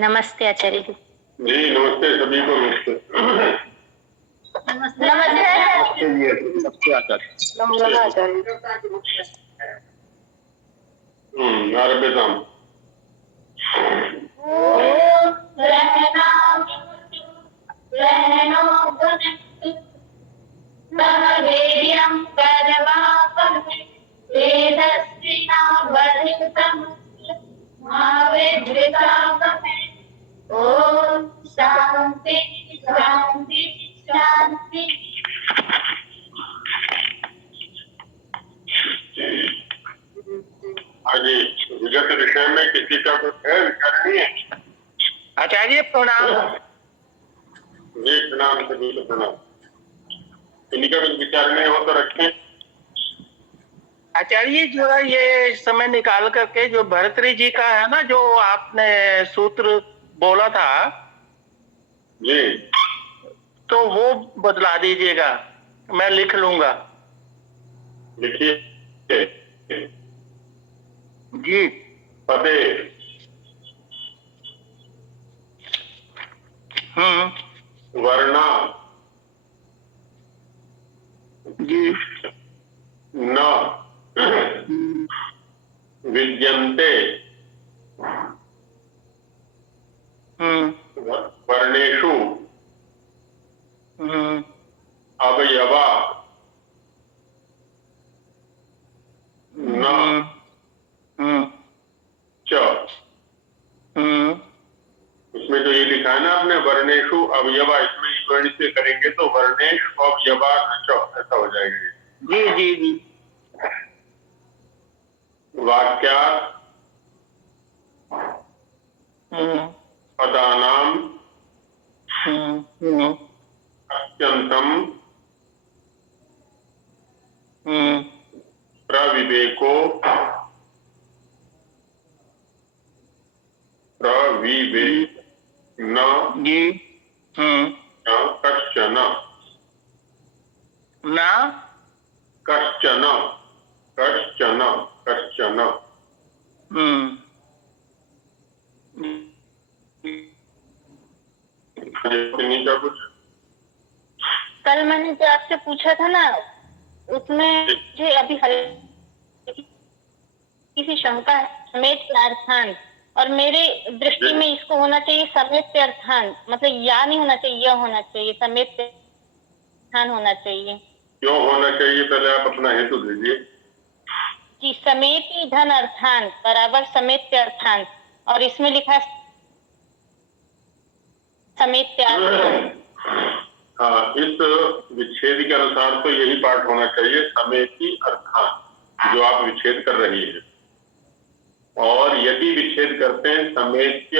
नमस्ते आचार्य जी। जी नमस्ते, सभी को नमस्ते। नमस्ते नमस्ते जी सबसे आचार्य। आरभ्यताम। ओम शांति शांति शांति। आगे विगत विषय में किसी का कुछ है विचार नहीं है? आचार्य प्रणाम। जी प्रणाम, सभी को प्रणाम। किसी का कुछ विचार नहीं हो तो रखें। आचार्य जो है ये समय निकाल करके जो भरतरी जी का है ना, जो आपने सूत्र बोला था जी तो वो बदला दीजिएगा, मैं लिख लूंगा। लिखिए। जी पते वर्णा जी न विद्यन्ते वर्णेषु अवयवा न च। इसमें जो ये लिखा है ना आपने वर्णेषु अवयवा, इसमें वर्ण से करेंगे तो वर्णेश अवयवा न च ऐसा हो जाएगा। जी जी जी। वाक्यात् पदानाम अत्यंतम प्रविवेको न जी कश्चन ना कश्चन कश्चन कश्चन। का कुछ कल मैंने जो आपसे पूछा था ना, उसमें मुझे अभी किसी शंका है। समेत अर्थान, और मेरे दृष्टि में इसको होना चाहिए समेत अर्थान, मतलब या नहीं होना चाहिए, यह होना चाहिए, समेत अर्थान होना चाहिए। क्यों होना चाहिए, पहले आप अपना हेतु दीजिए। जी समेत धन अर्थान बराबर समेत अर्थान, और इसमें लिखा है समेत अर्थान। हाँ, इस विच्छेद के अनुसार तो यही पाठ होना चाहिए, समेती अर्थान, जो आप विच्छेद कर रही है। और यदि विच्छेद करते हैं समेत्य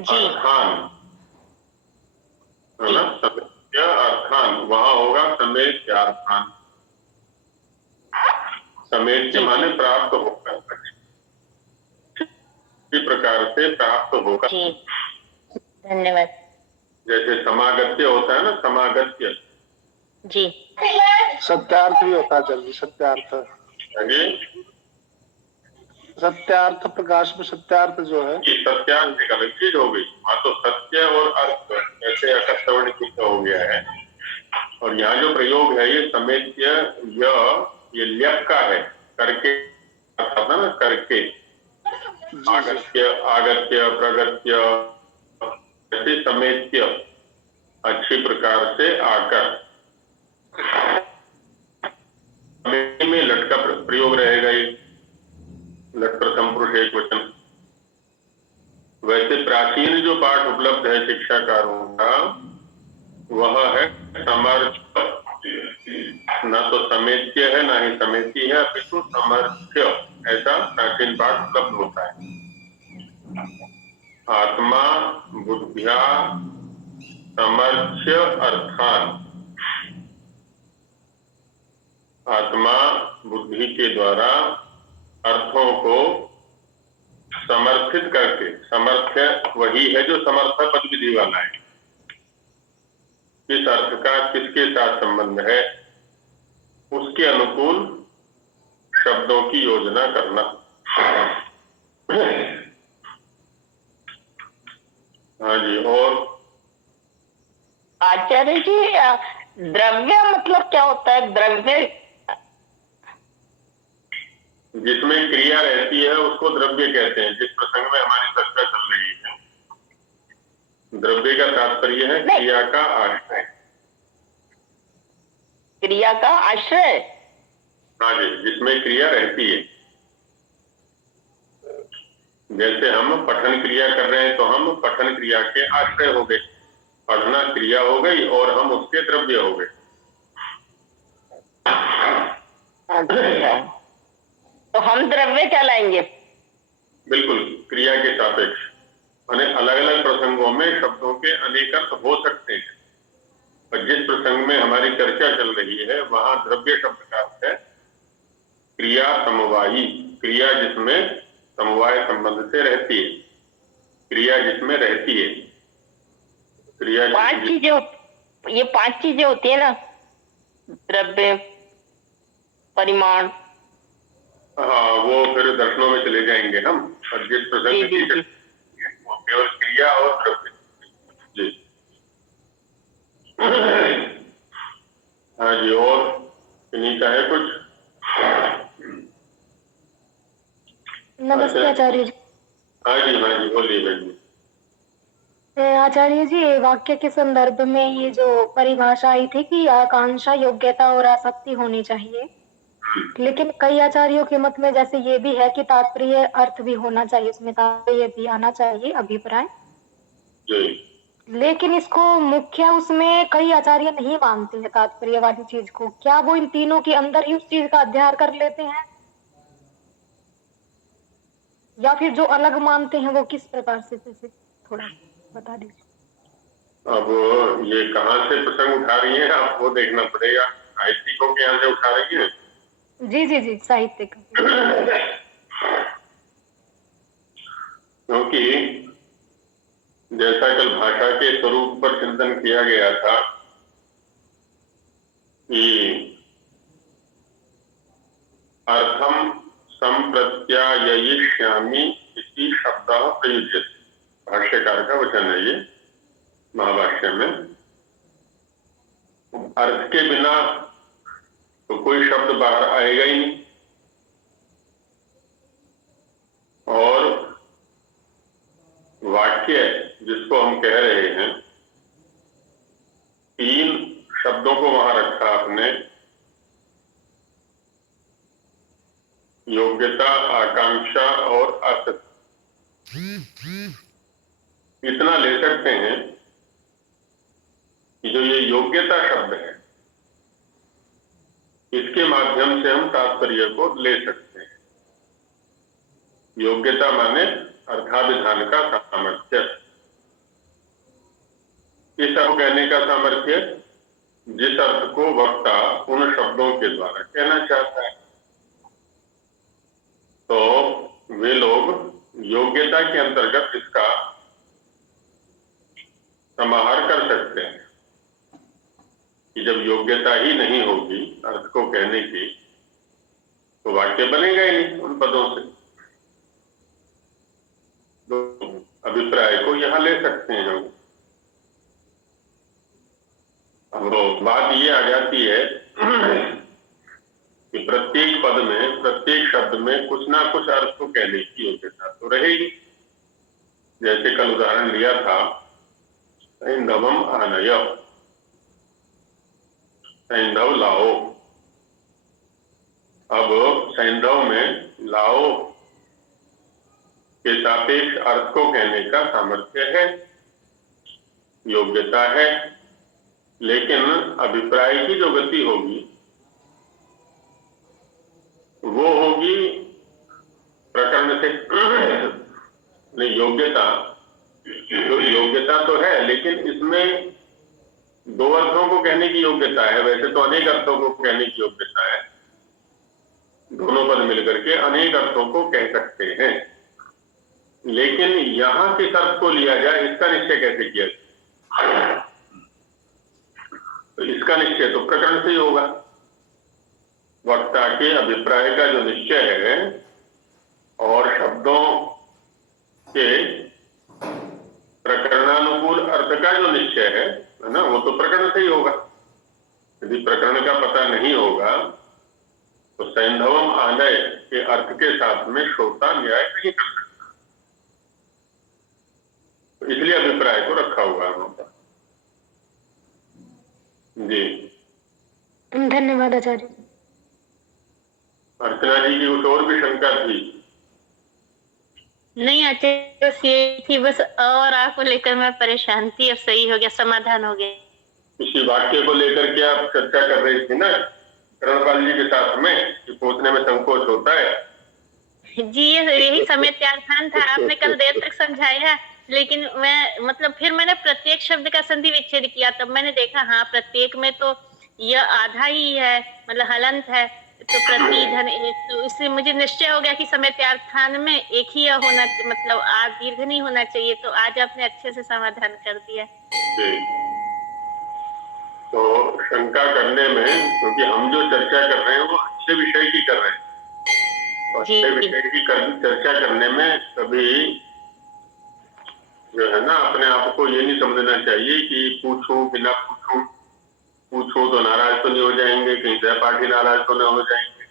अर्थान, है ना, समेत्य अर्थान, वहां होगा समेत्य अर्थान। समेत्य माने प्राप्त होगा, इसी प्रकार से प्राप्त होगा। धन्यवाद। जैसे समागत्य होता है ना, समागत्य जी सत्यार्थ भी होता है जल्दी, सत्यार्थ सत्यार्थ प्रकाश में सत्यार्थ जो है, सत्यार्थ एक अलग चीज हो गई। हाँ, तो सत्य और अर्थ ऐसे अकर्तवर्ण चित्त हो गया है। और यहाँ जो प्रयोग है ये समेत्य, ये ल्यप का है, करके था ना, करके आगत्य आगत्य प्रगत्य, ऐसे समेत्य अच्छी प्रकार से आकर में लट का प्रयोग रहेगा। ये लट प्रथम पुरुष एक वचन। वैसे प्राचीन जो पाठ उपलब्ध है शिक्षाकारों का, वह है समर्थ, न तो समेत्य है ना ही समेती है, अपितु समर्थ्य, ऐसा प्राचीन पाठ उपलब्ध होता है। आत्मा बुद्धिया समर्थ्य अर्थान, आत्मा बुद्धि के द्वारा अर्थों को समर्थित करके, समर्थ्य वही है जो समर्थ पद विधि वाला है। किस अर्थ का किसके साथ संबंध है, उसके अनुकूल शब्दों की योजना करना। जी, और आचार्य जी, द्रव्य मतलब क्या होता है? द्रव्य जिसमें क्रिया रहती है उसको द्रव्य कहते हैं। जिस प्रसंग में हमारी चर्चा चल रही है, द्रव्य का तात्पर्य है नहीं। क्रिया का आश्रय। क्रिया का आश्रय। हाँ जी, जिसमें क्रिया रहती है। जैसे हम पठन क्रिया कर रहे हैं तो हम पठन क्रिया के आश्रय हो गए, पढ़ना क्रिया हो गई और हम उसके द्रव्य हो गए। अच्छा, तो हम द्रव्य कहलाएंगे। बिल्कुल, क्रिया के सापेक्ष। माने अलग अलग प्रसंगों में शब्दों के अनेक अर्थ हो सकते हैं, और जिस प्रसंग में हमारी चर्चा चल रही है वहां द्रव्य शब्द का अर्थ है क्रिया समवायी। क्रिया जिसमें समवाय संबंध से रहती है, क्रिया जिसमें रहती है। क्रिया पांच चीजें, ये 5 चीजें होती है ना, द्रव्य, परिमाण। हाँ, वो फिर दर्शनों में चले जाएंगे हम। और जिस प्रसंग जी, की वो केवल क्रिया और द्रव्य। जी हाँ जी, और सुनीता है कुछ? नमस्ते आचार्य जी। हाँ जी, हाँ जी, बोलिए बहन। आचार्य जी, वाक्य के संदर्भ में ये जो परिभाषा आई थी कि आकांक्षा, योग्यता और आसक्ति होनी चाहिए, लेकिन कई आचार्यों के मत में जैसे ये भी है कि तात्पर्य अर्थ भी होना चाहिए, उसमें तात्पर्य भी आना चाहिए, अभिप्राय। जी, लेकिन इसको मुख्य उसमें कई आचार्य नहीं मानते हैं तात्पर्य वाली चीज को। क्या वो इन तीनों के अंदर ही उस चीज का अध्ययन कर लेते हैं, या फिर जो अलग मानते हैं वो किस प्रकार से, जैसे थोड़ा बता दीजिए। अब ये कहाँ से प्रसंग उठा रही हैं आप, वो देखना पड़ेगा। साहित्यिकों के यहाँ से उठा रही हैं? जी जी जी, साहित्य का। क्योंकि जैसा कल भाषा के स्वरूप पर चिंतन किया गया था कि अर्थम संप्रत्याययिष्यामि इति शब्दः प्रयुज्यते। भाष्यकार का वचन है ये महाभाष्य में। अर्थ के बिना तो कोई शब्द बाहर आएगा ही नहीं, और वाक्य जिसको हम कह रहे हैं, 3 शब्दों को वहां रखा आपने, योग्यता, आकांक्षा और आसक्ति। इतना ले सकते हैं कि जो ये योग्यता शब्द है, इसके माध्यम से हम तात्पर्य को ले सकते हैं। योग्यता माने अर्थाभिधान का सामर्थ्य। इस अर्थ कहने का सामर्थ्य जिस अर्थ को वक्ता उन शब्दों के द्वारा कहना चाहता है। तो वे लोग योग्यता के अंतर्गत इसका समाहार कर सकते हैं कि जब योग्यता ही नहीं होगी अर्थ को कहने की, तो वाक्य बनेगा ही नहीं उन पदों से। तो अभिप्राय को यहां ले सकते हैं हम। अब बात ये आ जाती है कि प्रत्येक पद में, प्रत्येक शब्द में कुछ ना कुछ अर्थ को कहने की योग्यता तो रहेगी। जैसे कल उदाहरण लिया था, सैंधवम आनय, सैंधव लाओ। अब सैंधव में लाओ के सापेक्ष अर्थ को कहने का सामर्थ्य है, योग्यता है, लेकिन अभिप्राय की जो गति होगी वो होगी प्रकरण से। नहीं, योग्यता, तो योग्यता तो है, लेकिन इसमें 2 अर्थों को कहने की योग्यता है। वैसे तो अनेक अर्थों को कहने की योग्यता है, दोनों पद मिलकर के अनेक अर्थों को कह सकते हैं, लेकिन यहां किस अर्थ को लिया जाए इसका निश्चय कैसे किया जाए? तो इसका निश्चय तो प्रकरण से ही होगा। वक्ता के अभिप्राय का जो निश्चय है और शब्दों के प्रकरणानुकूल साथ में श्रोता न्याय नहीं कर सकता, तो इसलिए अभिप्राय को रखा हुआ है वहां पर। जी धन्यवाद आचार्य। अर्चना जी की कुछ और भी शंका थी? नहीं आचार्य, बस ये थी बस, और आपको लेकर मैं परेशान थी, अब सही हो गया, समाधान हो गया। इसी वाक्य को लेकर के आप चर्चा कर रही थी ना करणपाल जी के साथ में, कि पूछने में संकोच होता है। जी यही समेत्यार्थान था, आपने कल देर तक समझाया, लेकिन मैं मतलब फिर मैंने प्रत्येक शब्द का संधि विच्छेद किया, तब मैंने देखा हाँ प्रत्येक में तो यह आधा ही है, मतलब हलंत है, तो प्रतिधन एक, तो इससे मुझे निश्चय हो गया कि समेत्यार्थान में एक ही होना, मतलब आ दीर्घ नहीं होना चाहिए। तो आज आपने अच्छे से समाधान कर दिया। तो शंका करने में, क्योंकि हम जो चर्चा कर रहे हैं वो अच्छे विषय की कर रहे हैं, तो अच्छे विषय की चर्चा करने में कभी जो है ना अपने आप को ये नहीं समझना चाहिए कि पूछूं बिना पूछूं तो नाराज तो नहीं हो जाएंगे, कहीं सहपाठी नाराज तो ना हो जाएंगे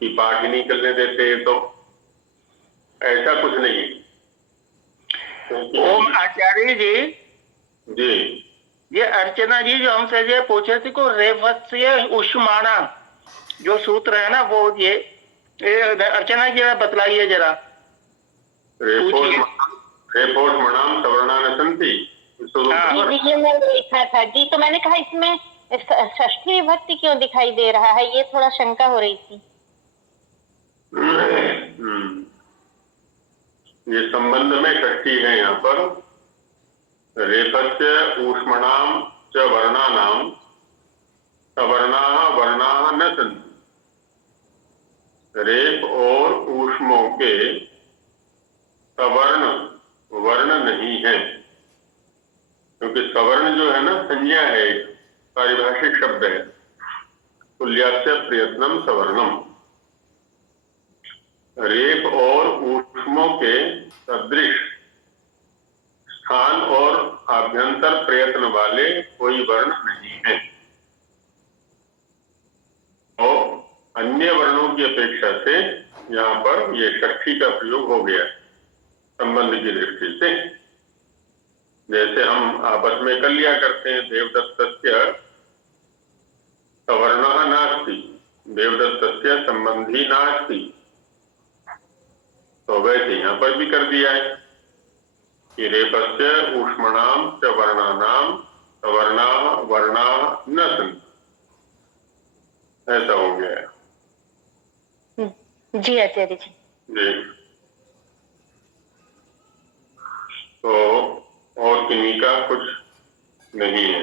कि पाठ ही नहीं करने देते, तो ऐसा कुछ नहीं। ओम आचार्य जी, जी ये अर्चना जी जो हमसे ये पूछे थे को रेफस्य उष्माणा जो सूत्र है ना, वो ये अर्चना जी बतलाइए जरा। रेपोर्ट मणाम सवर्णान संति, ये मैंने लिखा था जी, तो मैंने कहा इसमें षष्ठी विभक्ति क्यों दिखाई दे रहा है, ये थोड़ा शंका हो रही थी। ये संबंध में षष्ठी है यहाँ पर। रेफस्य ऊष्मणाम च वर्णानाम सवर्णाः वर्णाः न सन्ति। रेफ और ऊष्मों के सवर्ण वर्ण नहीं है, क्योंकि सवर्ण जो है ना संज्ञा है, पारिभाषिक शब्द है, तुल्यास्य प्रयत्नम सवर्णम। रेफ और ऊष्मों के सदृश स्थान और आभ्यंतर प्रयत्न वाले कोई वर्ण नहीं है, और अन्य वर्णों की अपेक्षा से यहाँ पर ये षष्ठी का प्रयोग हो गया संबंध की दृष्टि से। जैसे हम आपस में कर लिया करते हैं, देवदत्तस्य सवर्णः नास्ति, देवदत्तस्य संबंधी नास्ति, तो वैसे यहाँ पर भी कर दिया है कि रेफस्य ऊष्मणाम च वर्णानाम सवर्णाः वर्णाः न सन्ति, ऐसा हो गया है। जी आचार्य जी। जी, तो और किन्हीं का कुछ नहीं है?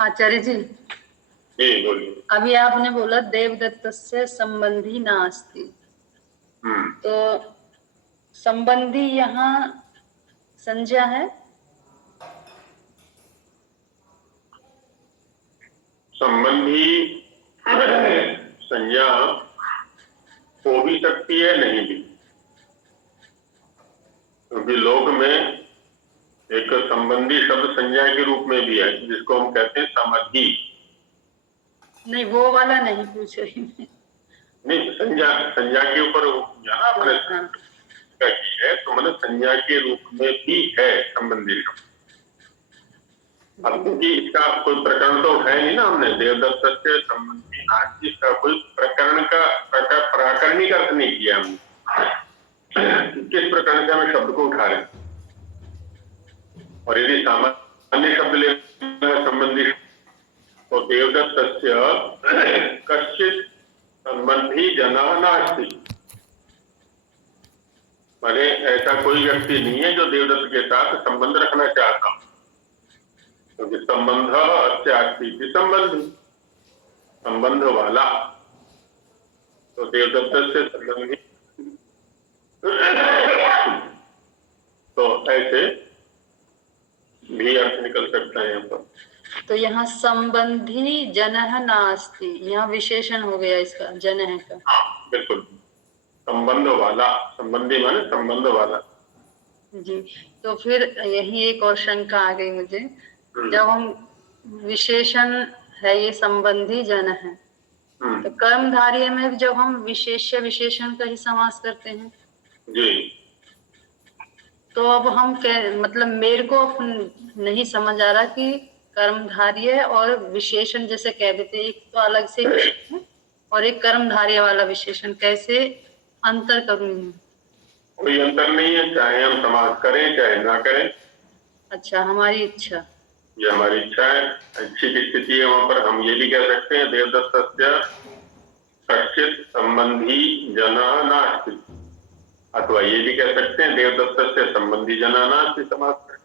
आचार्य जी, जी बोलिए। अभी आपने बोला देवदत्तस्य संबंधी नास्ति, तो संबंधी यहाँ संज्ञा है? संबंधी संज्ञा हो भी सकती है, नहीं भी, क्योंकि लोक में एक संबंधी शब्द संज्ञा के रूप में भी है, जिसको हम कहते हैं समद्धि। नहीं, वो वाला नहीं पूछ रही मैं। नहीं, संज्ञा के ऊपर यहाँ आपने की है, तो मतलब संज्ञा के रूप में भी है संबंधी शब्द। अब क्योंकि इसका कोई प्रकरण तो उठाया नहीं ना हमने, देवदत्त से संबंधी नास्ति का कोई प्रकरण का प्राकरणिक अर्थ नहीं किया हमने, किस प्रकरण से हमें शब्द को उठा रहे हैं। और यदि सामान्य शब्द ले संबंधी, तो देवदत्त कश्चित संबंधी जनः नास्ति, माने ऐसा कोई व्यक्ति नहीं है जो देवदत्त के साथ संबंध रखना चाहता हो, क्योंकि संबंध अस्यास्ति संबंधी, संबंध वाला, तो देवदत्त से संबंधी, तो ऐसे भी अर्थ निकल सकता है यहाँ पर। तो यहाँ संबंधी जनः नास्ति, यहाँ विशेषण हो गया इसका, जनः का। हाँ बिल्कुल, संबंध वाला, संबंधी माने संबंध वाला। जी, तो फिर यही एक और शंका आ गई मुझे, जब हम विशेषण है ये संबंधी जन है, तो कर्मधारय में जब हम विशेष्य विशेषण का ही समास करते हैं, जी तो अब हम मतलब मेरे को नहीं समझ आ रहा कि कर्मधारय और विशेषण जैसे कह देते, एक तो अलग से विशेषण और एक कर्मधारय वाला विशेषण, कैसे अंतर करूं? कोई अंतर नहीं है, चाहे हम समास करें चाहे ना करें। अच्छा, हमारी इच्छा, ये हमारी इच्छा है। अच्छी की स्थिति है वहां पर हम ये भी कह सकते हैं देवदत्तस्य कश्चित संबंधी जनः नास्ति, अथवा ये भी कह सकते हैं देवदत्तस्य संबंधी जनः नास्ति समास करें।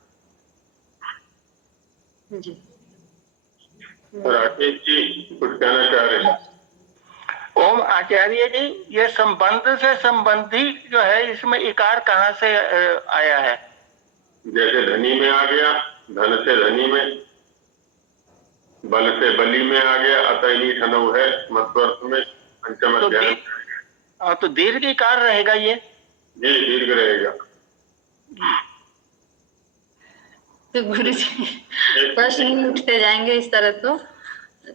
जी राकेश जी कुछ कहना चाह रहे हैं? ओम आचार्य जी, ये संबंध से संबंधी जो है, इसमें इकार कहाँ से आया है? जैसे धनी में आ गया, धन से धनी में, बल से बली में आ गया, अतः ठनव है मत्वर्थ में पंचम अध्याय। तो दीर्घ इकार रहेगा ये? जी दीर्घ रहेगा। तो गुरु जी प्रश्न उठते जाएंगे इस तरह। तो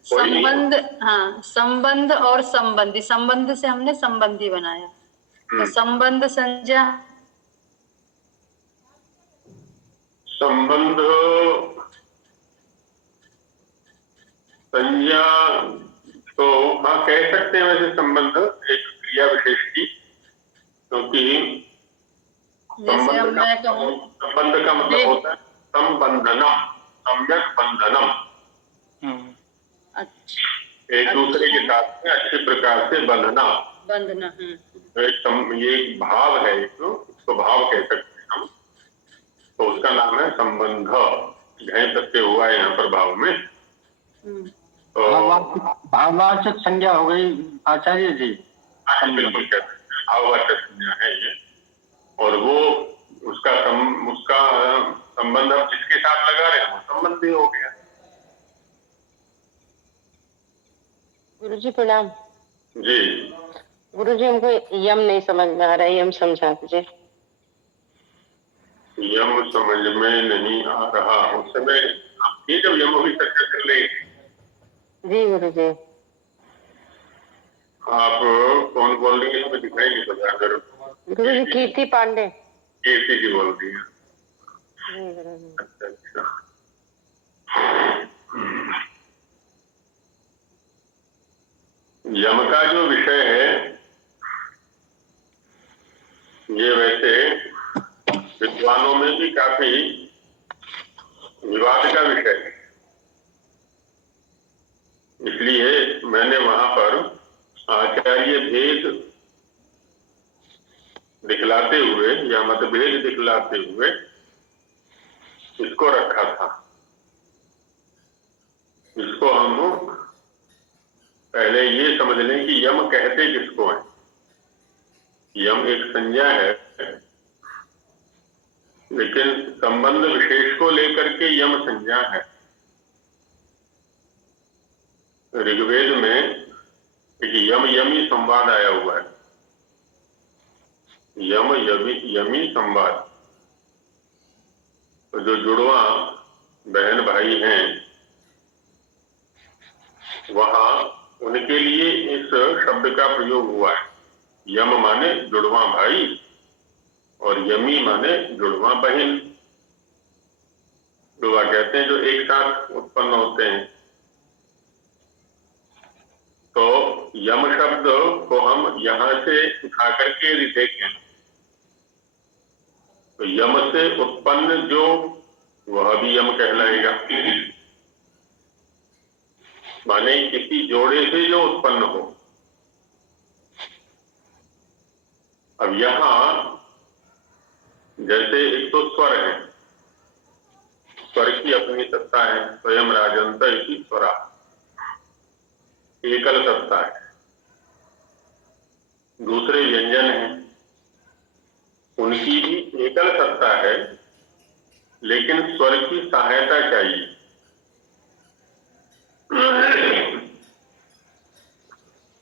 संबंध, हाँ, संबंध और संबंधी, संबंध से हमने संबंधी बनाया, तो संबंध संज्ञा, संबंध संज्ञा तो हाँ कह सकते हैं वैसे, संबंध एक क्रिया विशेष की, क्योंकि जैसे हम मैं कहूँ संबंध का मतलब होता है संबंधनम, सम्यक बंधनम, अच्छा, एक दूसरे के साथ में अच्छे प्रकार से बंधना, बंधना। ये एक भाव है, इसको भाव कह सकते हैं हम, तो उसका नाम है संबंध। घय प्रत्यय हुआ है यहाँ पर भाव में। तो भाववाचक संज्ञा हो गई आचार्य जी। बिल्कुल कहते हैं भाववाचक संज्ञा है ये, और वो उसका संबंध आप जिसके साथ लगा रहे हैं वो संबंध ही हो गया। गुरुजी प्रणाम। जी गुरुजी हमको यम नहीं समझ में आ रहा है, यम समझा दीजिए। यम समझ में नहीं आ रहा, उस समय आप ये जब यम भी चर्चा कर लेंगे। जी गुरुजी। आप कौन बोल रही है इसमें दिखाई नहीं पता। अगर गुरुजी कीर्ति पांडे। कीर्ति जी बोल रही है। अच्छा अच्छा। यम का जो विषय है ये वैसे विद्वानों में भी काफी विवाद का विषय है, इसलिए मैंने वहां पर आचार्य भेद दिखलाते हुए या मतभेद दिखलाते हुए इसको रखा था। इसको हम पहले ये समझ लें कि यम कहते किसको है। यम एक संज्ञा है, लेकिन संबंध विशेष को लेकर के यम संज्ञा है। ऋग्वेद में एक यम यमी संवाद आया हुआ है, यम यमी संवाद। तो जो जुड़वा बहन भाई हैं वहां उनके लिए इस शब्द का प्रयोग हुआ है। यम माने जुड़वा भाई और यमी माने जुड़वा बहन। जुड़वा कहते हैं जो एक साथ उत्पन्न होते हैं। तो यम शब्द को हम यहां से उठा करके यदि देखें तो यम से उत्पन्न जो वह भी यम कहलाएगा, माने किसी जोड़े से जो उत्पन्न हो। अब यहां जैसे एक तो स्वर है, स्वर की अपनी सत्ता है, स्वयं राजंत इसी स्वरा, एकल सत्ता है। दूसरे व्यंजन हैं, उनकी भी एकल सत्ता है, लेकिन स्वर की सहायता चाहिए।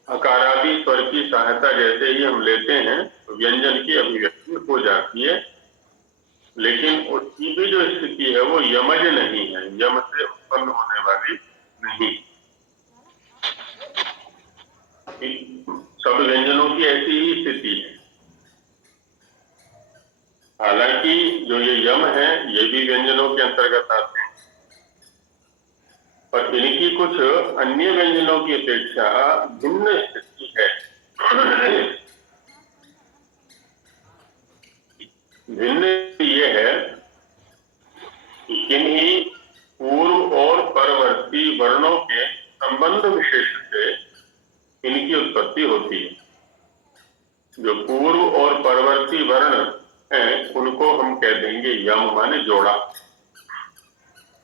अकारादि स्वर की सहायता जैसे ही हम लेते हैं तो व्यंजन की अभिव्यक्ति हो जाती है, लेकिन उसकी भी जो स्थिति है वो यमज नहीं है, यम से उत्पन्न होने वाली नहीं। सब व्यंजनों की ऐसी ही स्थिति है। हालांकि जो ये यम है ये भी व्यंजनों के अंतर्गत आते हैं, पर इनकी कुछ अन्य व्यंजनों की अपेक्षा भिन्न स्थिति है। भिन्न ये है कि किन्हीं पूर्व और परवर्ती वर्णों के संबंध विशेष से इनकी उत्पत्ति होती है। जो पूर्व और परवर्ती वर्ण हैं उनको हम कह देंगे यम, माने जोड़ा।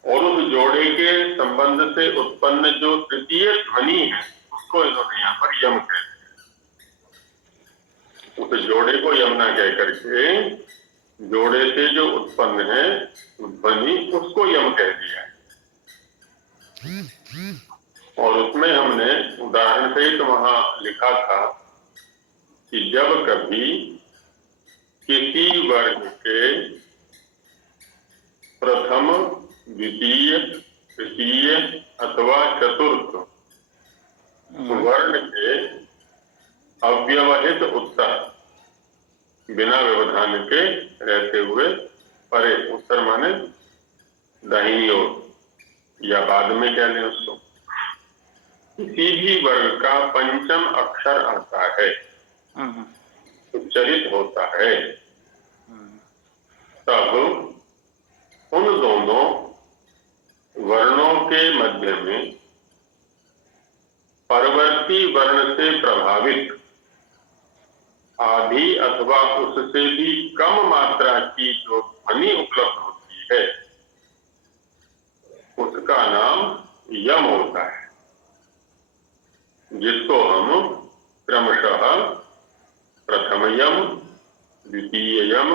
और उस जोड़े के संबंध से उत्पन्न जो तृतीय ध्वनि है उसको इन्होंने यहाँ पर यम कह दिया। उस जोड़े को यम ना कह करके जोड़े से जो उत्पन्न है ध्वनि उसको यम कह दिया है। और उसमें हमने उदाहरण सहित वहां लिखा था कि जब कभी किसी वर्ग के प्रथम, द्वितीय, तृतीय अथवा चतुर्थ वर्ण के अव्यवहित उत्तर बिना व्यवधान के रहते हुए परे, उत्तर माने दाहिनी ओर या बाद में कह लें उसको, किसी भी वर्ग का पंचम अक्षर आता है, उच्चरित होता है, तब उन दोनों वर्णों के मध्य में परवर्ती वर्ण से प्रभावित आधी अथवा उससे भी कम मात्रा की जो ध्वनि उपलब्ध होती है उसका नाम यम होता है, जिसको हम क्रमशः प्रथम यम, द्वितीय यम,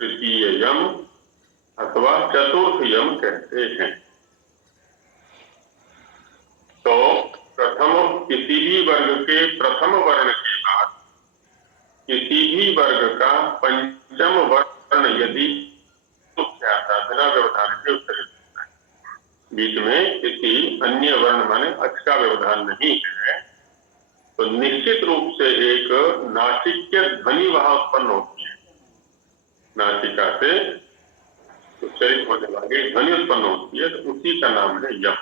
तृतीय यम अथवा चतुर्थ यम कहते हैं। तो प्रथम, किसी भी वर्ग के प्रथम वर्ण के बाद किसी भी वर्ग का पंचम वर्ण यदि आता बिना व्यवधान के उत्तरित होता है, बीच में किसी अन्य वर्ण माने अच का व्यवधान नहीं है, तो निश्चित रूप से एक नासिक्य ध्वनि वहां उत्पन्न होती है। नासिका से उच्चरित होने वाली ध्वनि उत्पन्न होती है, तो उसी का नाम है यम।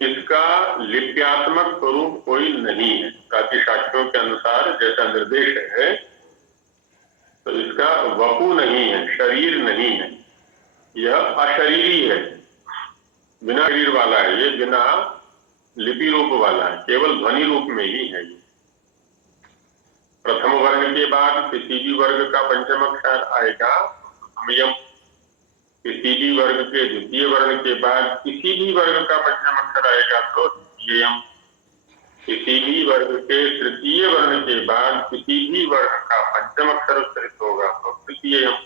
इसका लिप्यात्मक स्वरूप कोई नहीं है। प्रातिशाख्यों के अनुसार जैसा निर्देश है तो इसका वपु नहीं है, शरीर नहीं है, यह अशरीरी है, बिना शरीर वाला है, ये बिना लिपि रूप वाला है, केवल ध्वनि रूप में ही है। प्रथम वर्ण के बाद किसी भी वर्ग का पंचम अक्षर आएगा तो यम, किसी भी वर्ग के द्वितीय वर्ण के बाद किसी भी वर्ग का पंचम अक्षर आएगा तो द्वितीय यम, किसी भी वर्ग के तृतीय वर्ण के बाद किसी भी वर्ग का पंचम अक्षर उच्चरित होगा तो तृतीय यम,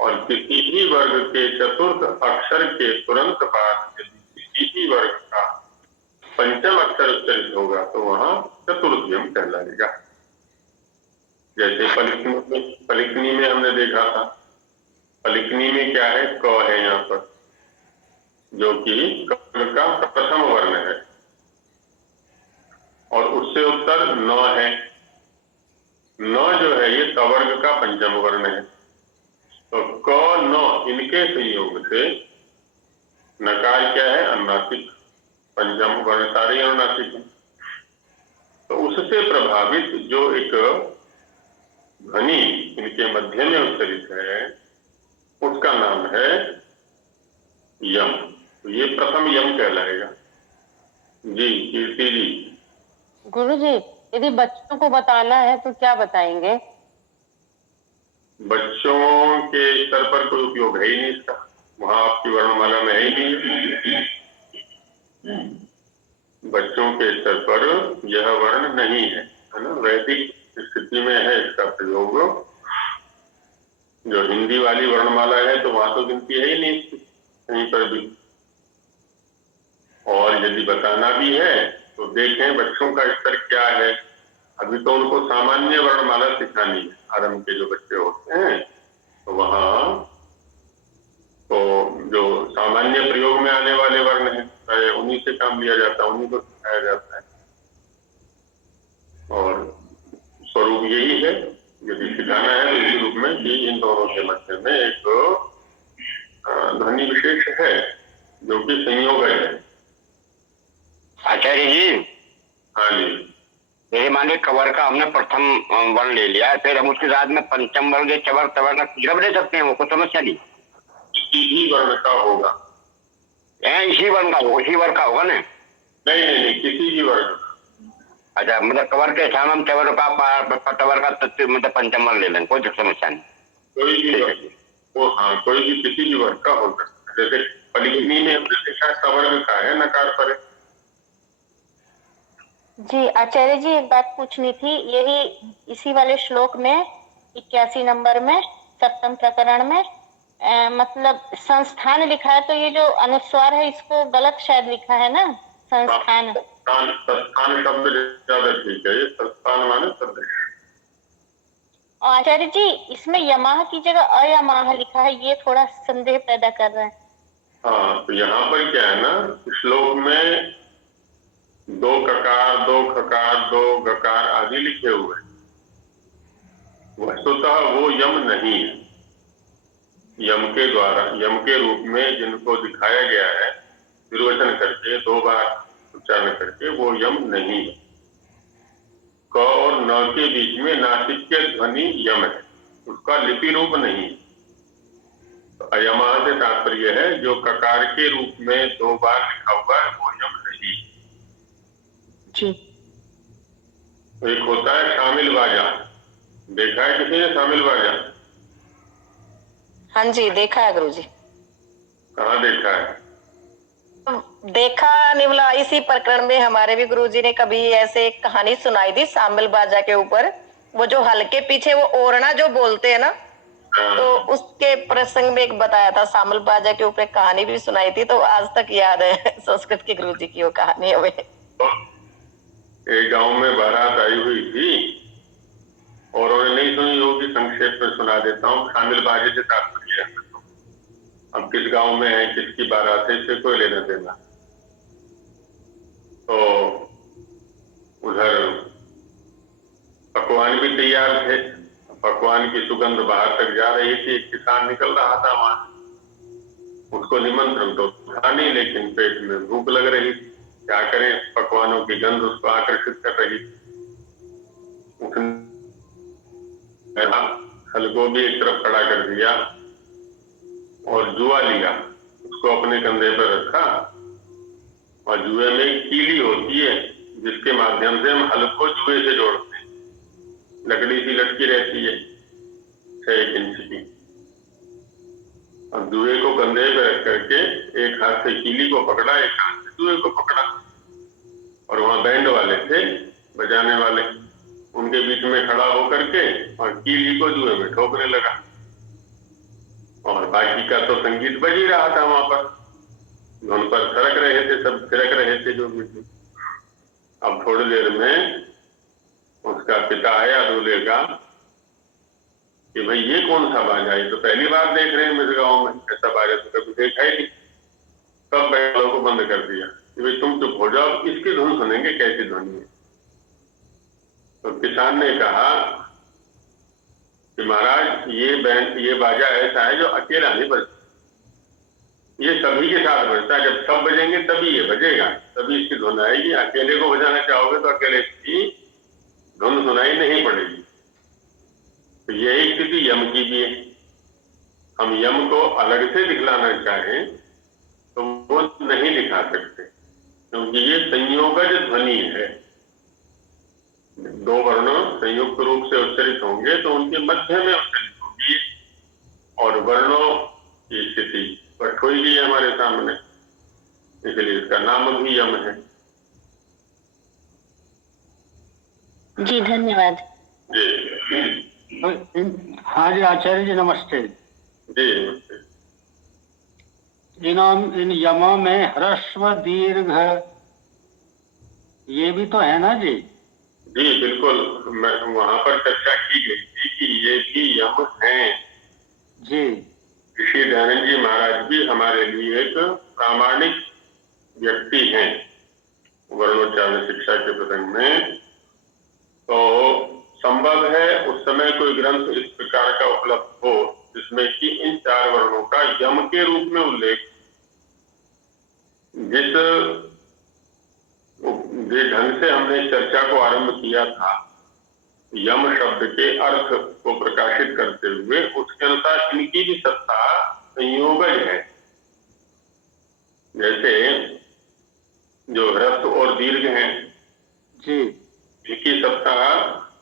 और किसी भी वर्ग के चतुर्थ अक्षर के तुरंत बाद यदि किसी भी वर्ग का पंचम अक्षर उच्चरित होगा तो वहां चतुर्थ यम कहलाएगा। जैसे पलिकनी में हमने देखा था, पलिकनी में क्या है, क है यहाँ पर, जो कि क का प्रथम वर्ण है, और उससे उत्तर न है। न जो है ये कवर्ग का पंचम वर्ण है, तो क न इनके संयोग से नकार क्या है, अनुनासिक, पंचम वर्ण सारे अनुनासिक है। तो उससे प्रभावित जो एक ध्वनि इनके मध्य में उच्चरित है उसका नाम है यम, तो ये प्रथम यम कहलाएगा। जी कीर्ति जी। गुरु जी, यदि बच्चों को बताना है तो क्या बताएंगे? बच्चों के स्तर पर कोई उपयोग है ही नहीं इसका, वहां आपकी वर्णमाला में है ही नहीं। बच्चों के स्तर पर यह वर्ण नहीं है, है ना। वैदिक स्थिति में है इसका प्रयोग, जो हिंदी वाली वर्णमाला है तो वहां तो गिनती है ही नहीं कहीं पर भी। और यदि बताना भी है तो देखें बच्चों का स्तर क्या है। अभी तो उनको सामान्य वर्णमाला सिखानी है, आरंभ के जो बच्चे होते हैं तो वहां तो जो सामान्य प्रयोग में आने वाले वर्ण हैं उन्हीं से काम लिया जाता है, उन्हीं को सिखाया जाता है। और स्वरूप यही है। यदि सिखाना है तो इसी रूप में कि इन दोनों के मध्य में एक ध्वनि विशेष है जो कि संयोग है। आचार्य जी, हाँ जी, जैसे मान लीजिए कवर का हमने प्रथम वर्ण ले लिया, फिर हम उसके साथ में पंचम वर्ण चवर तवर का जब ले सकते हैं, वो कोई समस्या नहीं। किसी भी वर्ण का होगा, इसी वर्ण का होगा, इसी वर्ग का होगा ना? नहीं, किसी भी वर्ण। अच्छा, मतलब कवर के साथ हम चवर का तवर का मतलब पंचम वर्ण ले लें, कोई समस्या नहीं। कोई भी वर्ग वो, हाँ, कोई भी किसी भी वर्ग का हो सकता है। जैसे पलिग्नी में सवर्ग का है, नकार पर। जी आचार्य जी, एक बात पूछनी थी। यही इसी वाले श्लोक में 81 नंबर में सप्तम प्रकरण में मतलब संस्थान लिखा है, तो ये जो अनुस्वार है इसको गलत शायद लिखा है ना, संस्थान। संस्थान शब्द ज्यादा ठीक है, ये संस्थान माने सदृश। आचार्य जी, इसमें यमाह की जगह अयमाह लिखा है, ये थोड़ा संदेह पैदा कर रहा है। हाँ, तो यहाँ पर क्या है ना, श्लोक में 2 ककार 2 खकार 2 गकार आदि लिखे हुए हैं। वस्तुतः वो यम नहीं है। यम के द्वारा, यम के रूप में जिनको दिखाया गया है निर्वचन करके 2 बार उच्चारण करके, वो यम नहीं है। क और न के बीच में नासिक ध्वनि यम है, उसका लिपि रूप नहीं। तो अयमा से तात्पर्य है जो ककार के रूप में 2 बार लिखा हुआ है वो यम नहीं। जी। एक होता है शामिल बाजा, देखा है किसी ने शामिल बाजा? हाँ जी, देखा है गुरुजी। कहाँ देखा है? देखा नहीं, बोला इसी प्रकरण में हमारे भी गुरुजी ने कभी ऐसे एक कहानी सुनाई थी शामिल बाजा के ऊपर। वो जो हल्के पीछे वो ओरना जो बोलते हैं ना, तो उसके प्रसंग में एक बताया था, शामिल बाजा के ऊपर एक कहानी भी सुनाई थी, तो आज तक याद है संस्कृत की गुरुजी की वो कहानी हमें। एक गांव में बारात आई हुई थी और उन्होंने नहीं सुनी होगी, संक्षेप में सुना देता हूँ। शामिल बाजे से तात्पर्य है, अब किस गांव में है, किसकी बारात है, इससे कोई लेना देना। तो उधर पकवान भी तैयार थे, पकवान की सुगंध बाहर तक जा रही थी। एक किसान निकल रहा था वहां, उसको निमंत्रण तो था नहीं, लेकिन पेट में भूख लग रही थी। क्या करें, पकवानों की गंध उसको आकर्षित कर रही थी। हलको भी एक तरफ खड़ा कर दिया और जुआ लिया, उसको अपने कंधे पर रखा। और जुए में एक कीली होती है जिसके माध्यम से हम हल को जुए से जोड़ते हैं। लकड़ी सी लटकी रहती है 6 इंच की, और जुए को कंधे पर रख करके एक हाथ से कीली को पकड़ा, एक हाथ से जुए को पकड़ा। और वहां बैंड वाले थे, बजाने वाले, उनके बीच में खड़ा होकर के और कीली को जुए में ठोकने लगा। और बाकी का तो संगीत बज ही रहा था वहां पर, धुन पर थिरक रहे थे, सब थिरक रहे थे जो भी थे। अब थोड़ी देर में उसका पिता आया दूल्हे का कि भाई ये कौन सा बाजा, ये तो पहली बार देख रहे हैं मेरे गाँव में, ऐसा बाजा तो कभी देखा ही नहीं। सब बैलों को बंद कर दिया कि भाई तुम चुप हो जाओ, इसकी धुन सुनेंगे, कैसी ध्वनि है। तो किसान ने कहा कि महाराज ये बाजा ऐसा है जो अकेला नहीं बजता, ये सभी के साथ बजता है। जब सब बजेंगे तभी ये बजेगा, तभी इसकी धुन आएगी। अकेले को बजाना चाहोगे तो अकेले की धुन सुनाई नहीं पड़ेगी। तो यही स्थिति यम की भी है। हम यम को अलग से दिखलाना चाहें तो वो नहीं दिखा सकते, क्योंकि ये संयोगज ध्वनि है। 2 वर्ण संयुक्त रूप से उच्चरित होंगे तो उनके मध्य में उच्चरित होगी, और वर्णों की स्थिति स्पष्ट होगी हमारे सामने, इसलिए इसका नाम भी यम है। जी धन्यवाद। जी हाँ जी आचार्य जी नमस्ते। जी नमस्ते। इन यमों में ह्रस्व दीर्घ ये भी तो है ना जी? जी बिल्कुल, वहां पर चर्चा की गई थी कि ये भी यम हैं जी। ऋषि दयानंद जी महाराज भी हमारे लिए एक प्रामाणिक व्यक्ति हैं वर्णोच्चारण शिक्षा के प्रसंग में। ग्रंथ इस प्रकार का उपलब्ध हो जिसमें कि इन 4 वर्णों का यम के रूप में उल्लेख, जिस ढंग से हमने चर्चा को आरंभ किया था यम शब्द के अर्थ को प्रकाशित करते हुए, उसके अनुसार इनकी भी सत्ता संयोगज है। जैसे जो ह्रस्व और दीर्घ हैं जी, इनकी सत्ता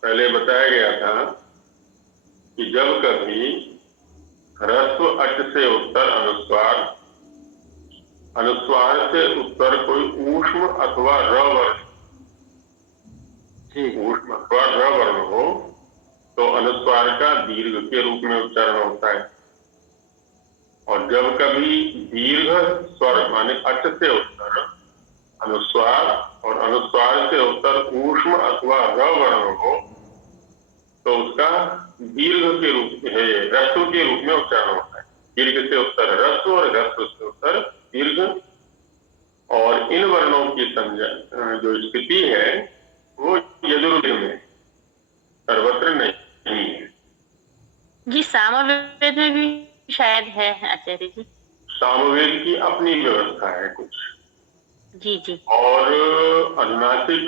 पहले बताया गया था कि जब कभी ह्रस्व अच से उत्तर अनुस्वार, अनुस्वार से उत्तर कोई ऊष्म अथवा र वर्ण, ऊष्म अथवा र वर्ण हो तो अनुस्वार का दीर्घ के रूप में उच्चारण होता है। और जब कभी दीर्घ स्वर माने अच से उत्तर अनुस्वार और अनुस्वार से उत्तर ऊष्म अथवा र वर्ण हो तो उसका दीर्घ के रूप में ह्रस्व के रूप में उच्चारण होता है। दीर्घ से उत्तर ह्रस्व और ह्रस्व से उत्तर दीर्घ। और इन वर्णों की जो स्थिति है वो यजुर्वेद में, सर्वत्र नहीं है। जी सामवेद में भी शायद है आचार्य जी। सामवेद की अपनी व्यवस्था है कुछ। जी जी। और अनुनासिक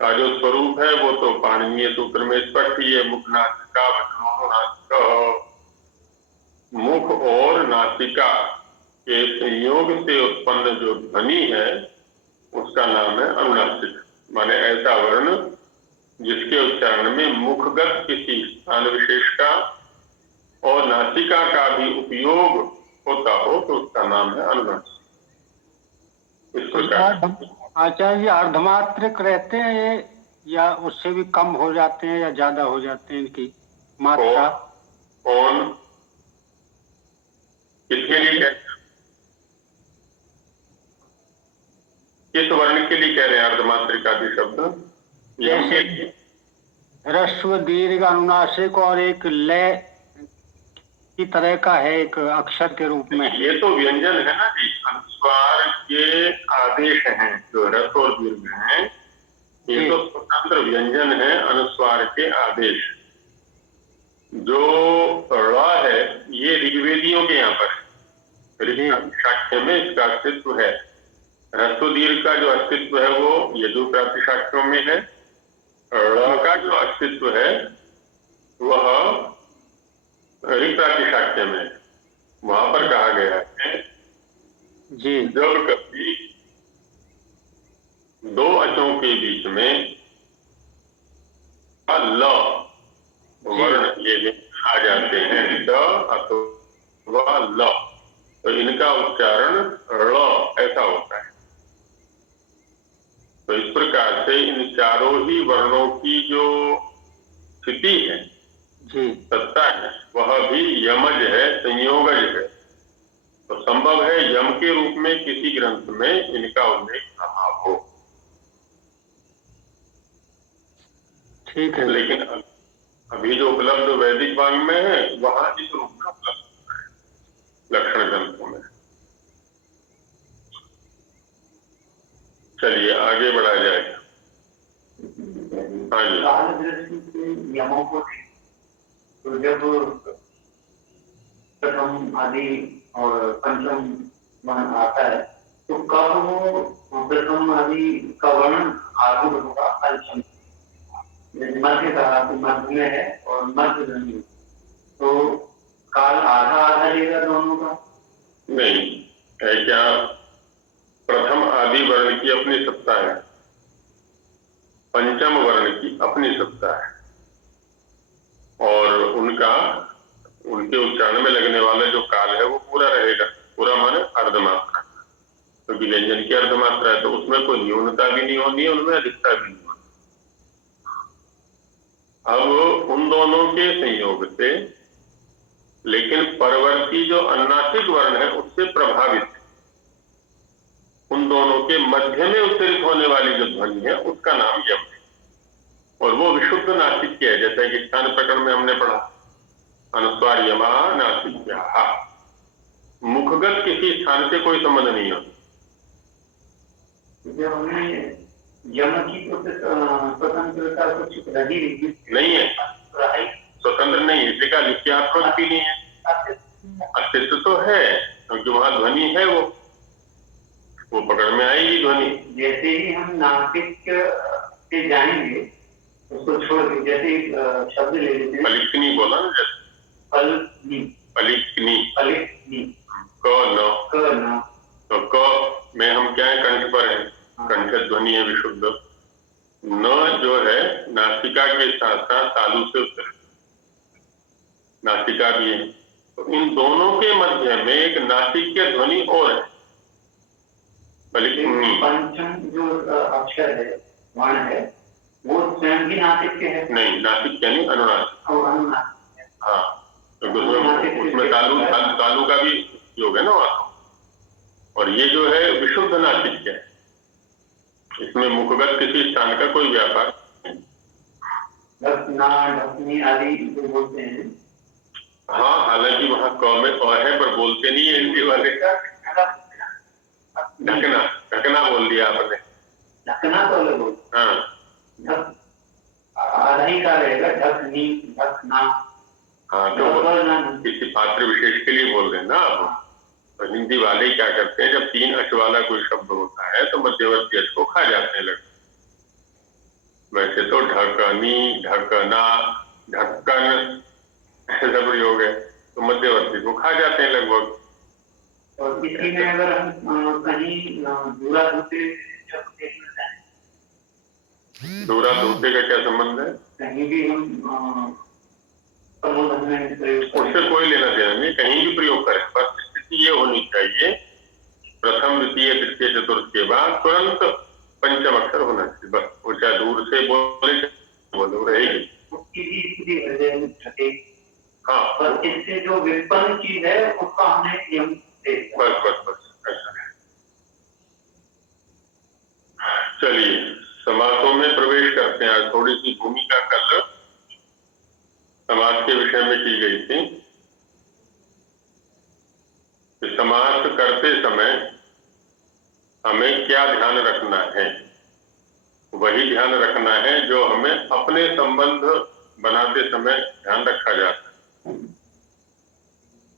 का जो स्वरूप है वो तो पाणिनीय सूत्र में स्पष्ट ही है। मुख नासिका वचनों नासिका, मुख और नासिका के संयोग से उत्पन्न जो ध्वनि है उसका नाम है अनुनासिक। माने ऐसा वर्ण जिसके उच्चारण में मुखगत किसी स्थान विशेष का और नासिका का भी उपयोग होता हो तो उसका नाम है अनुनासिक। इस प्रकार आचार्य जी अर्धमात्रिक रहते हैं ये, या उससे भी कम हो जाते हैं या ज्यादा हो जाते हैं इनकी मात्रा? कौन किसके लिए कहते हैं, किस वर्ण के लिए कह रहे हैं अर्धमात्रिक आदि शब्द? जैसे ह्रस्व दीर्घ अनुनासिक और एक लय की तरह का है एक अक्षर के रूप में। ये तो व्यंजन है ना जी, अनुस्वार के आदेश हैं जो ह्रस्व और दीर्घ हैं, ये तो स्वतंत्र व्यंजन है अनुस्वार के आदेश। जो ड़ है ये ऋग्वेदियों के यहाँ पर शाक्य में इसका अस्तित्व है। ह्रस्व दीर्घ का जो अस्तित्व है वो यजु प्रातिशाख्यों में है। ड़ का जो अस्तित्व है वह ऋग प्रातिशाख्य में, वहां पर कहा गया है जी, जब कभी दो अचों के बीच में ल वर्ण ये आ जाते हैं, ड अथवा ल, तो इनका उच्चारण ळ ऐसा होता है। तो इस प्रकार से इन चारों ही वर्णों की जो स्थिति है जी, सत्ता है वह भी यमज है, संयोगज है। तो संभव है यम के रूप में किसी ग्रंथ में इनका उल्लेख रहा हो। ठीक है। लेकिन अभी जो उपलब्ध वैदिक वांग में है वहां इस रूप में उपलब्ध है लक्षण ग्रंथों में। चलिए आगे बढ़ा जाएगा। हाँ जी। यमों को तो जब प्रथम आदि और पंचम वर्ण आता है तो कब वो प्रथम आदि का वर्ण आरूढ़ होगा? पंचम मध्य कहा तो मध्य में है और मध्य नहीं, तो काल आधा आधा लेगा दोनों का? नहीं है क्या, प्रथम आदि वर्ण की अपनी सत्ता है, पंचम वर्ण की अपनी सत्ता है, और उनके उच्चारण में लगने वाला जो काल है वो पूरा रहेगा। पूरा माने अर्धमात्रा, क्योंकि तो व्यंजन की अर्धमात्रा है तो उसमें कोई न्यूनता भी नहीं होनी है, उनमें अधिकता भी नहीं होनी। अब उन दोनों के संयोग से, लेकिन परवर्ती जो अनुनासिक वर्ण है उससे प्रभावित है, उन दोनों के मध्य में उच्चरित होने वाली जो ध्वनि है उसका नाम यम है, और वो विशुद्ध नासिक है। जैसा कि स्थान प्रकरण में हमने पढ़ा, अनुस्वार यमा नासिक्या, मुखगत किसी स्थान से कोई संबंध नहीं होता। जब हमें यम की स्वतंत्रता कुछ रही नहीं है, का नित्यात्मक भी नहीं है, अस्तित्व तो है क्योंकि वहां ध्वनि है, वो पकड़ में आएगी ध्वनि। जैसे ही हम नासिक से जाएंगे उसको छोड़ के, जैसे शब्द ले लेते हैं, पलिकनी बोला ना, जैसे पलिकनी क न, तो क में हम क्या है, कंठ पर है, कंठ ध्वनि है विशुद्ध। न जो है नासिका के साथ साथ तालु से उत्तर, नासिका भी है, तो इन दोनों के मध्य में एक नासिक्य ध्वनि और है, पलिकनी। पंचम जो अक्षर है, वर्ण है, वो स्वयं भी नासिक्य है? नहीं, नासिक्य नहीं, अनुनासिक। अनुनासिक, हाँ, तो उसमें तालु का भी योग है ना वहां, और ये जो है विशुद्ध नासिक्य है, इसमें मुखगत किसी स्थान का कोई व्यापार नहीं। ढकना, ढकनी आदि जो बोलते हैं। हाँ, हालांकि वहां क में अ है पर बोलते नहीं है हिंदी वाले। ढकना, ढकना बोल दिया आपने। ढकना तो अलग हो। हाँ, आधा ही का रहेगा, ढकनी, ढकना। हाँ, तो किसी पात्र विशेष के लिए बोल रहे हैं ना आप। तो हिंदी वाले क्या करते हैं, जब 3 अच वाला कोई शब्द होता है तो मध्यवर्ती अच को खा जाते हैं लगभग। वैसे तो ढकनी, ढकना, ढक्कन ऐसा प्रयोग है, तो मध्यवर्ती को खा जाते हैं लगभग। और इसी में अगर हम कहीं दूरा दूसरे शब्द देखना चाहें, दूरा दूसरे का क्या संबंध है? कहीं भी हम उससे कोई लेना देना नहीं, कहीं भी प्रयोग करें, बस स्थिति ये होनी चाहिए, प्रथम द्वितीय तृतीय चतुर्थ के बाद तुरंत पंचम अक्षर होना चाहिए, बस। वो चाहे दूर से बोले रहेगी उसकी भी स्थिति। हाँ, बस इससे जो विपन्न चीज है उसका हमने नियम देखा। बस ऐसा है। चलिए समासों में प्रवेश करते हैं। आज थोड़ी सी भूमिका कल समास के विषय में की गई थी कि समास करते समय हमें क्या ध्यान रखना है। वही ध्यान रखना है जो हमें अपने संबंध बनाते समय ध्यान रखा जाता है।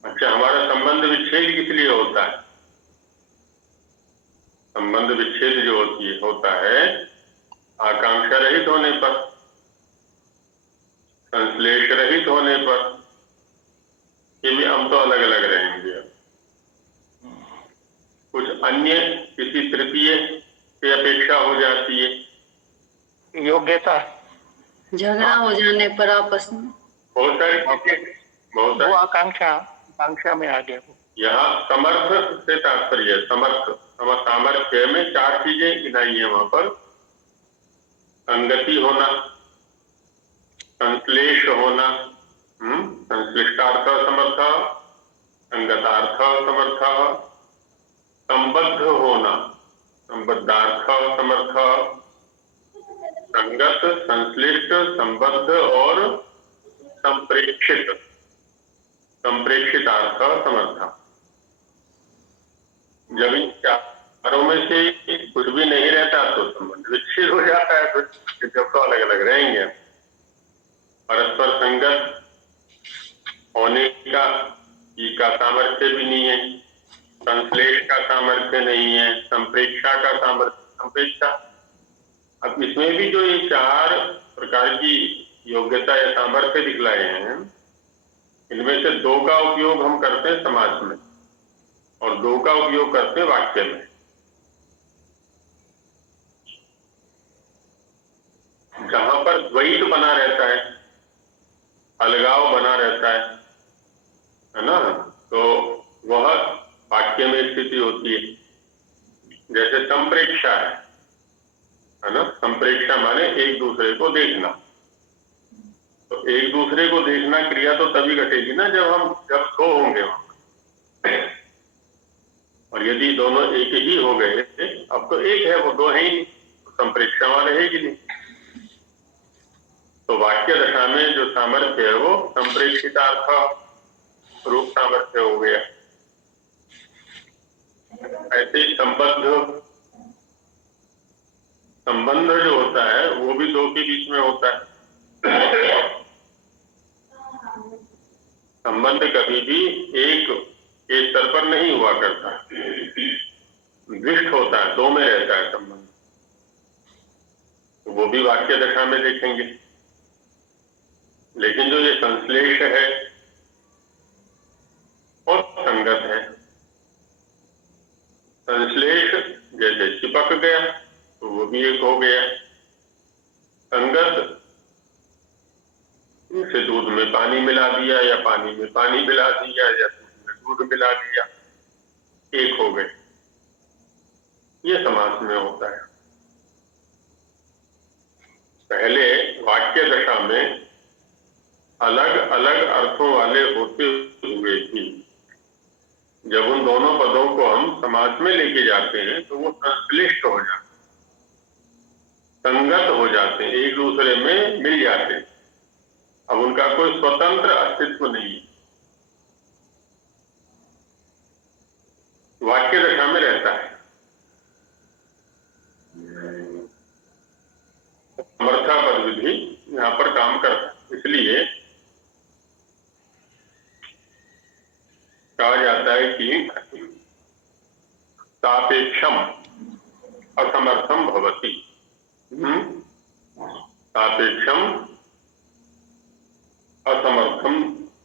अच्छा, हमारा संबंध विच्छेद किस लिए होता है? संबंध विच्छेद जो होता है आकांक्षा रहित होने पर, संश्लेष रहित होने पर। ये भी हम तो अलग अलग रहेंगे। कुछ अन्य किसी तृतीय की अपेक्षा हो जाती है। योग्यता, झगड़ा हो जाने पर आपस में बहुत सारी वो आकांक्षा में आ गया। यहाँ समर्थ से तात्पर्य है, समर्थ, सामर्थ्य में 4 चीजें गिनाई है वहां पर। संगति होना, संश्लेष होना, संश्लिष्टार्थ समर्थ, संगतार्थ समर्थ, संबद्ध होना, संबद्धार्थ समर्थ, संगत, संश्लिष्ट, संबद्ध और संप्रेक्षित, संप्रेक्षितार्थ समर्थ। जब इन चारों में से कुछ भी नहीं रहता तो संबंध विच्छेद हो जाता है। फिर जब तो अलग अलग रहेंगे। परस्पर संगत होने का सामर्थ्य भी नहीं है, संश्लेष का सामर्थ्य नहीं है, संप्रेक्षा का सामर्थ्य, संप्रेक्षा। अब इसमें भी जो ये 4 प्रकार की योग्यता या सामर्थ्य दिखलाए हैं, इनमें से 2 का उपयोग हम करते हैं समास में और 2 का उपयोग करते हैं वाक्य में। जहां पर द्वैत बना रहता है, अलगाव बना रहता है ना, तो वह वाक्य में स्थिति होती है। जैसे संप्रेक्षा है ना, संप्रेक्षा माने एक दूसरे को देखना। तो एक दूसरे को देखना क्रिया तो तभी घटेगी ना जब 2 होंगे। और यदि दोनों एक ही हो गए, अब तो एक है, वो 2 है ही नहीं, तो संप्रेक्षा वहां रहेगी नहीं। तो वाक्य दशा में जो सामर्थ्य है वो संप्रेक्षितार्थ रूप सामर्थ्य हो गया। ऐसे ही संबंध जो होता है वो भी 2 के बीच में होता है। संबंध कभी भी एक के स्तर पर नहीं हुआ करता, दृष्ट होता है, दो में रहता है संबंध। तो वो भी वाक्य दशा में देखेंगे। लेकिन जो ये संश्लेष है और संगत है, संश्लेष जैसे चिपक गया तो वो भी एक हो गया, संगत से दूध में पानी मिला दिया या पानी में पानी मिला दिया या दूध में दूध मिला दिया, एक हो गए। ये समास में होता है। पहले वाक्य दशा में अलग अलग अर्थों वाले होते हुए भी जब उन दोनों पदों को हम समास में लेके जाते हैं तो वो संश्लिष्ट हो जाते, संगत हो जाते हैं, एक दूसरे में मिल जाते हैं। अब उनका कोई स्वतंत्र अस्तित्व नहीं है, वाक्य दशा में रहता है। समर्था पद विधि यहाँ पर काम करता है, इसलिए कहा जाता है कि सापेक्षम असमर्थम भवति। सापेक्षम असमर्थम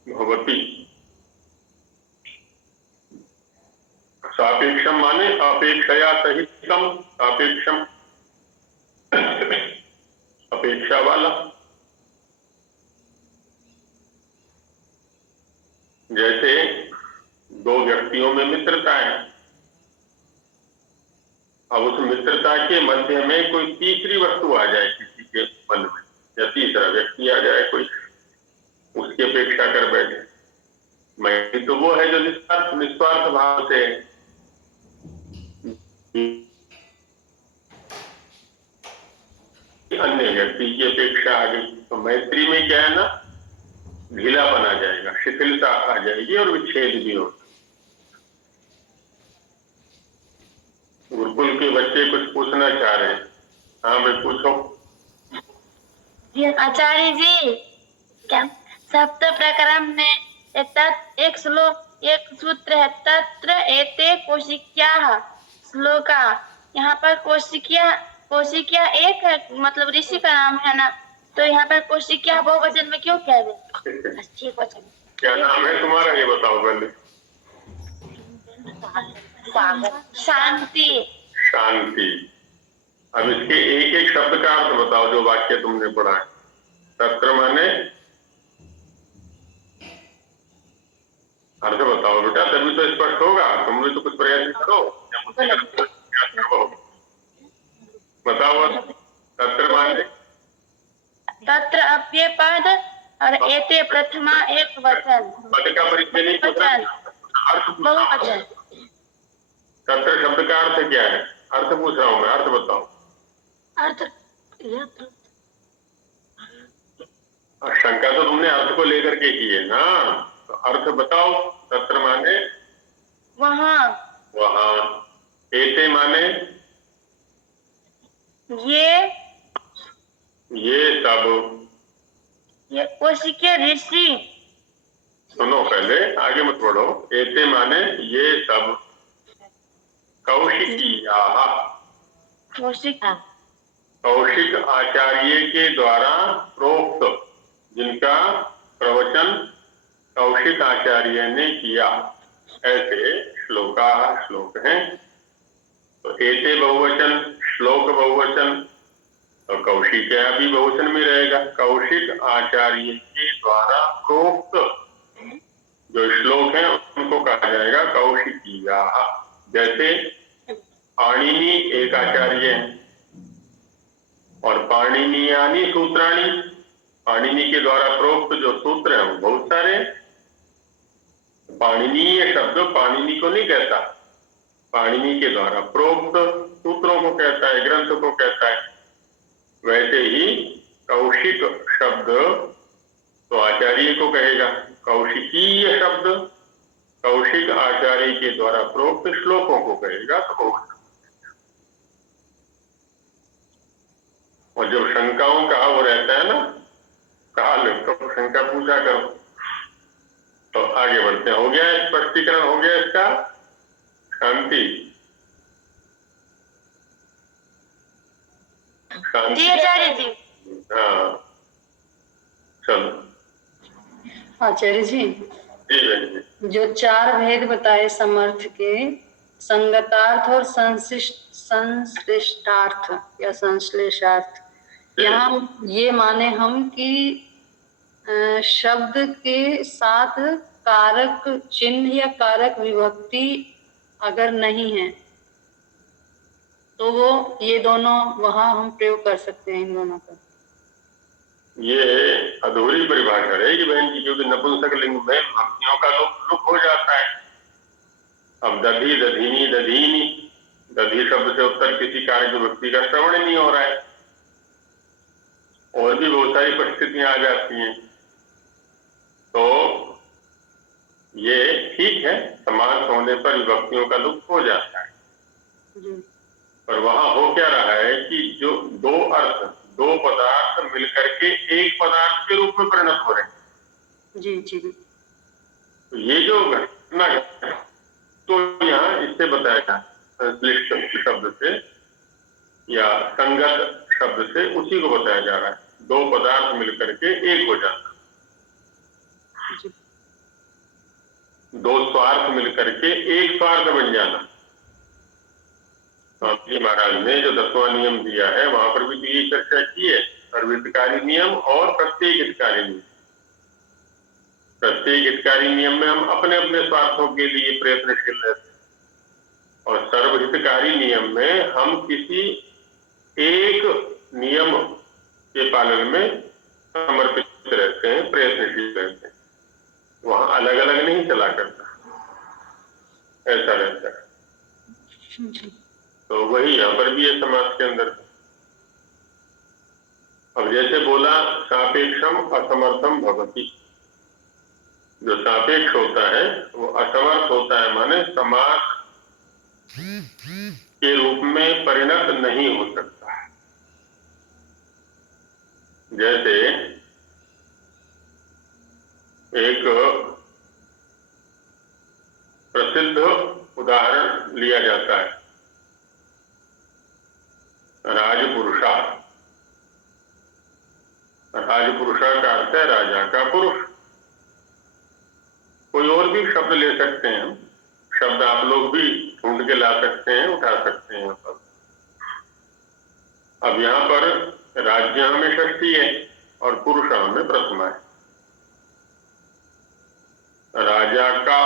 भवति। सापेक्षम माने अपेक्षया सहितम, सापेक्षम अपेक्षा वाला। जैसे दो व्यक्तियों में मित्रता है, अब उस मित्रता के मध्य में कोई तीसरी वस्तु आ जाए किसी के मन में, या तीसरा व्यक्ति आ जाए कोई, उसकी अपेक्षा कर बैठे, मैं तो वो है जो निस्वार्थ भाव से अन्य व्यक्ति की अपेक्षा आ गई, तो मैत्री में क्या है ना, ढीलापन आ जाएगा, शिथिलता आ जाएगी और विच्छेद भी होगा। गुरुकुल के बच्चे कुछ पूछना चाह रहे हैं। हाँ भाई पूछो। आचार्य जी, क्या सप्त प्रकरण में एक श्लोक एक सूत्र है, तत्र एते कोशिक्याः श्लोका। यहाँ पर कोशिकिया एक है, मतलब ऋषि का नाम है ना, तो यहाँ पर कोशिक्या बहुवचन में क्यों कह रहे? ठीक वचन। क्या नाम है तुम्हारा ये बताओ पहले। शांति। शांति। अब इसके एक एक शब्द का अर्थ बताओ जो वाक्य तुमने पढ़ा है। तत्र माने अर्थ बताओ बेटा, तभी तो स्पष्ट होगा। तुम भी तो कुछ प्रयास करो, बताओ। तत्र माने तत्र अप्य पद और एते प्रथमा एक वचन। पद का परिचय नहीं पूछा, अर्थ बहुवचन। तत्र शब्द का अर्थ क्या है? अर्थ पूछ रहा हूं मैं, अर्थ बताओ। अर्थ शंका तो तुमने अर्थ को लेकर के की है ना, तो अर्थ बताओ। तत्र माने वहाँ, वहाँ। एते माने ये सब। ये कोशिकीय ऋषि। सुनो पहले, आगे मत बढ़ो। एते माने ये सब। कौशिकीयाः, कौशिक आचार्य के द्वारा प्रोक्त, जिनका प्रवचन कौशिक आचार्य ने किया, ऐसे श्लोका श्लोक हैं। तो एते बहुवचन, श्लोक बहुवचन, तो कौशिकया भी बहुवचन में रहेगा। कौशिक आचार्य के द्वारा प्रोक्त जो श्लोक हैं उनको कहा जाएगा कौशिकीयाः। जैसे पाणिनि एक आचार्य है और पाणिनीयानि सूत्राणि, पाणिनि के द्वारा प्रोक्त जो सूत्र हैं वो बहुत सारे। पाणिनीय शब्द पाणिनि को नहीं कहता, पाणिनि के द्वारा प्रोक्त सूत्रों को कहता है, ग्रंथ को कहता है। वैसे ही कौशिक शब्द तो आचार्य को कहेगा, कौशिकीय शब्द कौशिक आचार्य के द्वारा प्रोक्त श्लोकों को कहेगा। तो और जब शंकाओं का वो रहता है ना काल, तो शंका पूछा करो। तो आगे बढ़ते हैं। हो गया स्पष्टीकरण, हो गया इसका? शांति जी आचार्य जी। हाँ चलो। आचार्य जी, जी बहन जी। जो 4 भेद बताए समर्थ के, संगतार्थ और संश्लिष्टार्थ या संश्लेषार्थ, यहाँ ये माने हम कि शब्द के साथ कारक चिन्ह या कारक विभक्ति अगर नहीं है तो वो ये दोनों वहां हम प्रयोग कर सकते हैं इन दोनों का। ये अधूरी परिभाषा रहेगी बहन जी, क्योंकि नपुंसक लिंग में विभक्तियों का लुक हो जाता है। अब दधी, दधीनी, दधीनी, दधी शब्द से उत्तर किसी कारक विभक्ति का श्रवण नहीं हो रहा है। और भी बहुत सारी परिस्थितियां आ जाती हैं। तो ये ठीक है, समास होने पर विभक्तियों का लुक हो जाता है। पर वहां हो क्या रहा है कि जो दो अर्थ, दो पदार्थ मिलकर के एक पदार्थ के रूप में परिणत हो रहे हैं। जी जी। तो ये जो घटना है तो यहाँ इससे बताया था संश्लिष्ट शब्द से या संगत शब्द से, उसी को बताया जा रहा है। दो पदार्थ मिलकर के एक हो जाना, दो स्वार्थ मिलकर के एक स्वार्थ बन जाना। स्वामी जी महाराज ने जो 10वां नियम दिया है वहां पर भी तो ये चर्चा की है, सर्वहितकारी नियम और प्रत्येक हितकारी नियम। प्रत्येक हितकारी नियम में हम अपने अपने स्वार्थों के लिए प्रयत्नशील रहते हैं, और सर्वहितकारी नियम में हम किसी एक नियम के पालन में समर्पित रहते हैं, प्रयत्नशील रहते हैं। वहां अलग अलग नहीं चला करता, ऐसा रहता है। तो वही यहाँ पर भी है समाज के अंदर। अब जैसे बोला सापेक्षम असमर्थम भवति, जो सापेक्ष होता है वो असमर्थ होता है, माने समास के रूप में परिणत नहीं हो सकता है। जैसे एक प्रसिद्ध उदाहरण लिया जाता है, राजपुरुषा। राजपुरुषा का अर्थ है राजा का पुरुष। कोई और भी शब्द ले सकते हैं हम, शब्द आप लोग भी ढूंढ के ला सकते हैं, उठा सकते हैं यहाँ पर। अब यहाँ पर राज्य में षष्ठी है और पुरुष में प्रथमा है। राजा का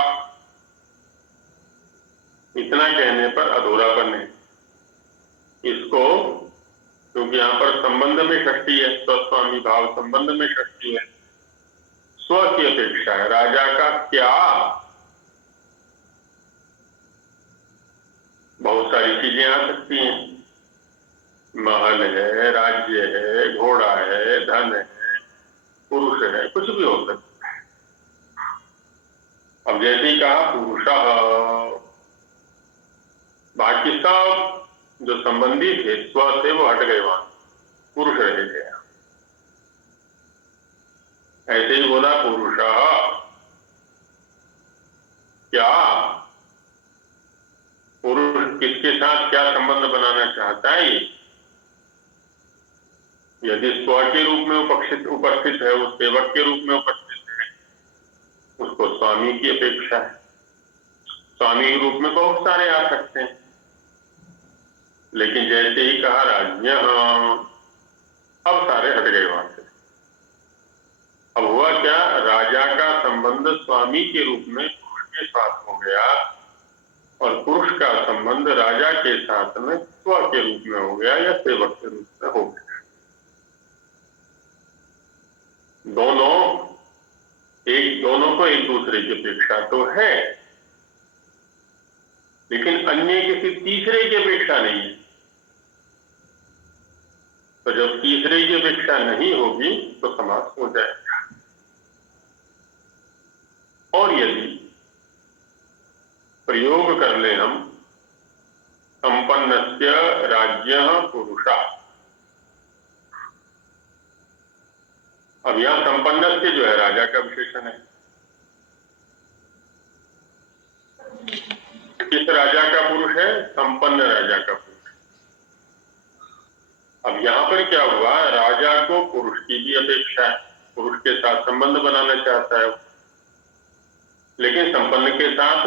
इतना कहने पर अधूरापन है इसको, क्योंकि यहाँ पर संबंध में षष्ठी है, स्वस्वामी भाव संबंध में षष्ठी है। स्व की अपेक्षा है राजा का क्या, बहुत सारी चीजें आ सकती हैं। महल है, राज्य है, घोड़ा है, धन है, पुरुष है, कुछ भी हो सकता है। अब जैसे ही कहा पुरुषः, बाकी सब जो संबंधी थे स्व से वो हट गए, वहां पुरुष रह गया। ऐसे ही बोला पुरुषः, क्या पुरुष किसके साथ क्या संबंध बनाना चाहता है। यदि स्व के रूप में उपस्थित है, उस सेवक के रूप में उपस्थित है, उसको स्वामी की अपेक्षा है। स्वामी के रूप में बहुत सारे आ सकते हैं, लेकिन जैसे ही कहा राज्य, अब सारे हट गए वहां से। अब हुआ क्या, राजा का संबंध स्वामी के रूप में पुरुष के साथ हो गया और पुरुष का संबंध राजा के साथ में स्व के रूप में हो गया या सेवक के रूप में हो गया। दोनों को एक दूसरे की अपेक्षा तो है, लेकिन अन्य किसी तीसरे की अपेक्षा नहीं है। तो जब तीसरे की अपेक्षा नहीं होगी तो समास हो जाएगा। और यदि प्रयोग कर ले हम संपन्नस्य राज्यः पुरुषः, अब यहां संपन्नस्य जो है राजा का विशेषण है, किस राजा का पुरुष है? संपन्न राजा का पुरुष। अब यहाँ पर क्या हुआ, राजा को पुरुष की भी अपेक्षा है, पुरुष के साथ संबंध बनाना चाहता है, लेकिन संपन्न के साथ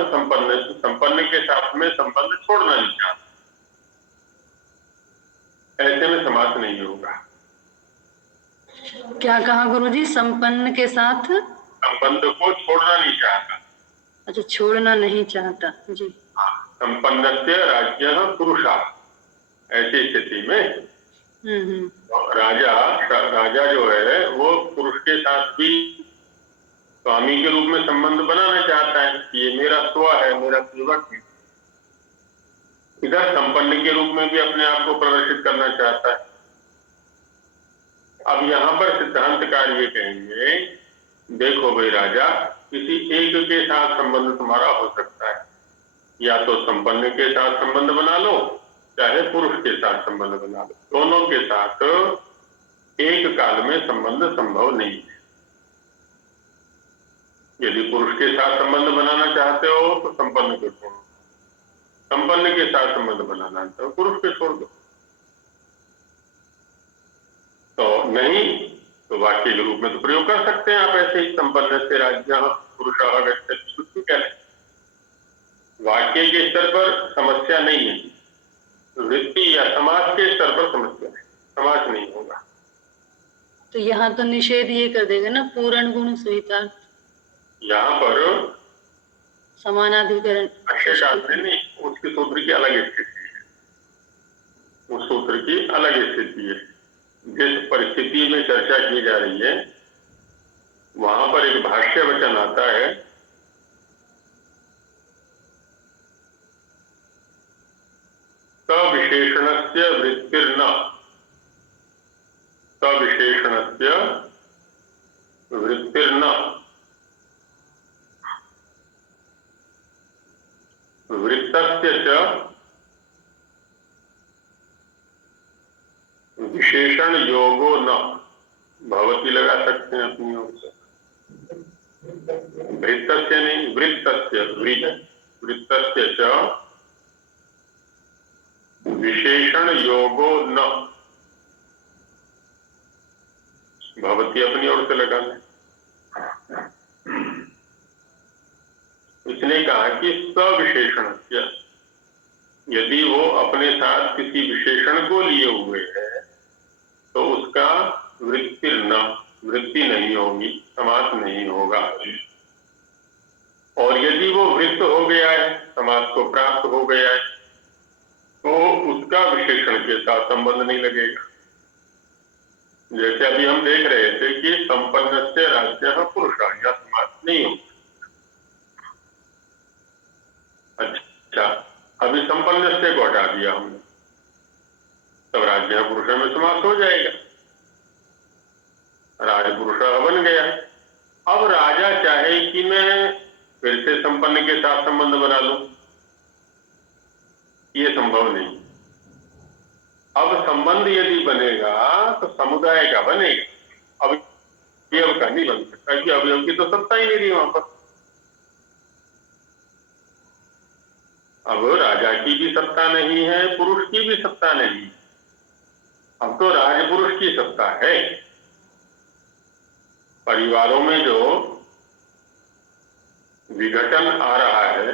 में संबंध छोड़ना नहीं चाहता। ऐसे में समास नहीं होगा। क्या कहा गुरुजी? संपन्न के साथ संबंध को छोड़ना नहीं चाहता। अच्छा, छोड़ना नहीं चाहता जी। संपन्नस्य राज्यः पुरुषः, ऐसी स्थिति में राजा जो है वो पुरुष के साथ भी स्वामी के रूप में संबंध बनाना चाहता है कि ये मेरा स्व है, मेरा सेवक है। इधर संपन्न के रूप में भी अपने आप को प्रदर्शित करना चाहता है। अब यहाँ पर सिद्धांतकार ये कहेंगे, देखो भाई राजा, किसी एक के साथ संबंध तुम्हारा हो सकता है, या तो संपन्न के साथ संबंध बना लो, चाहे पुरुष के साथ संबंध बना लो। दोनों के साथ एक काल में संबंध संभव नहीं है। यदि पुरुष के साथ संबंध बनाना चाहते हो तो संपन्न को छोड़ो, संपन्न के साथ संबंध बनाना चाहते हो पुरुष के छोड़ दो। तो नहीं तो वाक्य के रूप में तो प्रयोग कर सकते हैं आप ऐसे ही, संपन्न से राज्य पुरुषः गच्छति, कुछ भी कह लें। वाक्य के स्तर पर समस्या नहीं है, वृत्ति या समाज के स्तर पर समस्या है, समाज नहीं होगा। तो यहाँ तो निषेध ये कर देगा ना, पूर्ण गुण स्वीकार। यहाँ पर समानाधिकरण अक्षय शास्त्र नहीं, उसके सूत्र की अलग स्थिति है, उस सूत्र की अलग स्थिति है। जिस परिस्थिति में चर्चा की जा रही है वहां पर एक भाष्य वचन आता है, सविशेषणस्य वृत्तिर्न, सविशेषणस्य वृत्तिर्न, वृत्तस्य च विशेषण योगो न, भवती लगा सकते हैं अपनी ओर से, वृत्तस्य नहीं, वृत्तस्य, वृत्तस्य च विशेषण योगो न, भवती अपनी ओर से लगा लें। इसने कहा कि सविशेषणस्य, यदि वो अपने साथ किसी विशेषण को लिए हुए है तो उसका वृत्तिर्न, वृत्ति नहीं होगी, समास नहीं होगा। और यदि वो वृत्त हो गया है, समास को प्राप्त हो गया है, तो उसका विशेषण के साथ संबंध नहीं लगेगा। जैसे अभी हम देख रहे थे कि संपन्नस्य राज्यः पुरुषः, यह समास नहीं होगा। अच्छा, अभी संपन्नस्य को हटा दिया हमने, तब राज्य पुरुष में समास हो जाएगा, राजपुरुष बन गया। अब राजा चाहे कि मैं फिर से संपन्न के साथ संबंध बना लूं, ये संभव नहीं। अब संबंध यदि बनेगा तो समुदाय का बनेगा, अवयव का नहीं बन सकता, कि अवयव की तो सत्ता ही नहीं रही वहां पर। अब राजा की भी सत्ता नहीं है, पुरुष की भी सत्ता नहीं, अब तो राजपुरुष की सत्ता है। परिवारों में जो विघटन आ रहा है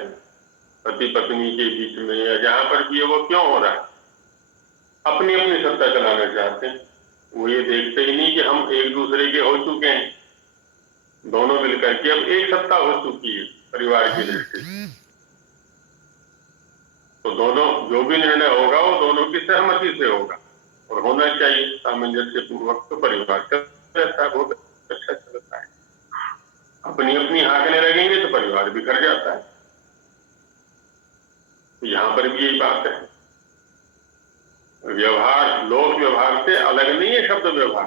पति पत्नी के बीच में या जहां पर भी, वो क्यों हो रहा है? अपनी अपनी सत्ता चलाना चाहते हैं। वो ये देखते ही नहीं कि हम एक दूसरे के हो चुके हैं, दोनों मिलकर के अब एक सत्ता हो चुकी है परिवार की दृष्टि से। तो दोनों जो भी निर्णय होगा वो दोनों की सहमति से होगा और होना चाहिए सामंजस्य पूर्वक। तो परिवार चलता बहुत अच्छा चलता है। अपनी अपनी हाँकने लगेंगे तो परिवार बिखर जाता है। तो यहाँ पर भी यही बात है, व्यवहार लोक व्यवहार से अलग नहीं है। शब्द व्यवहार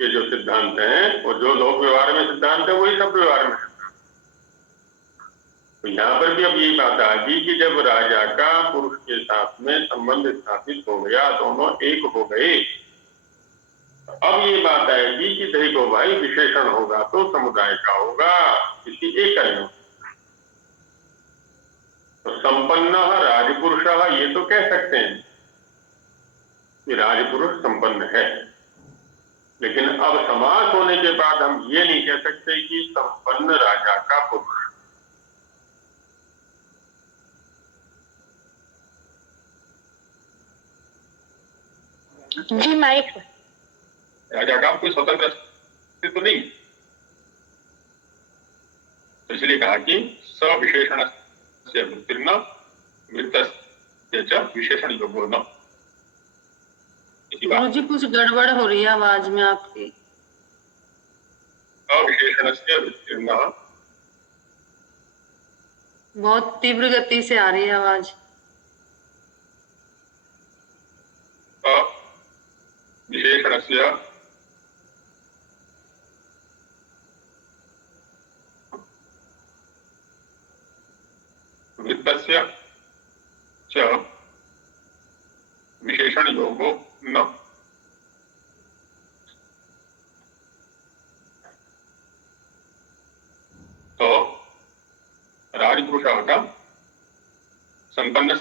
के जो सिद्धांत हैं और जो लोक व्यवहार में सिद्धांत है वही शब्द व्यवहार में सिद्धांत। तो यहाँ पर भी अब यही बात आ गई कि जब राजा का पुरुष के साथ में संबंध स्थापित हो गया, दोनों एक हो गए, अब ये बात आएगी कि देखो भाई, विशेषण होगा तो समुदाय का होगा, किसी एक का नहीं। तो संपन्न राजपुरुष ये तो कह सकते हैं कि राजपुरुष संपन्न है, लेकिन अब समास होने के बाद हम ये नहीं कह सकते कि संपन्न राजा का पुरुष। जी माइक। राजा का कोई स्वतंत्र अस्तित्व नहीं, तो इसलिए कहा कि सविशेषण से उत्तीर्ण विशेषण योगो न। गुरुजी कुछ गड़बड़ हो रही है आवाज में आपकी। अविशेषण से उत्तीर्ण, बहुत तीव्र गति से आ रही है आवाज। विशेषण से वृत्तस्य च विशेषण योगो न। तो राजपुरुष का संपन्न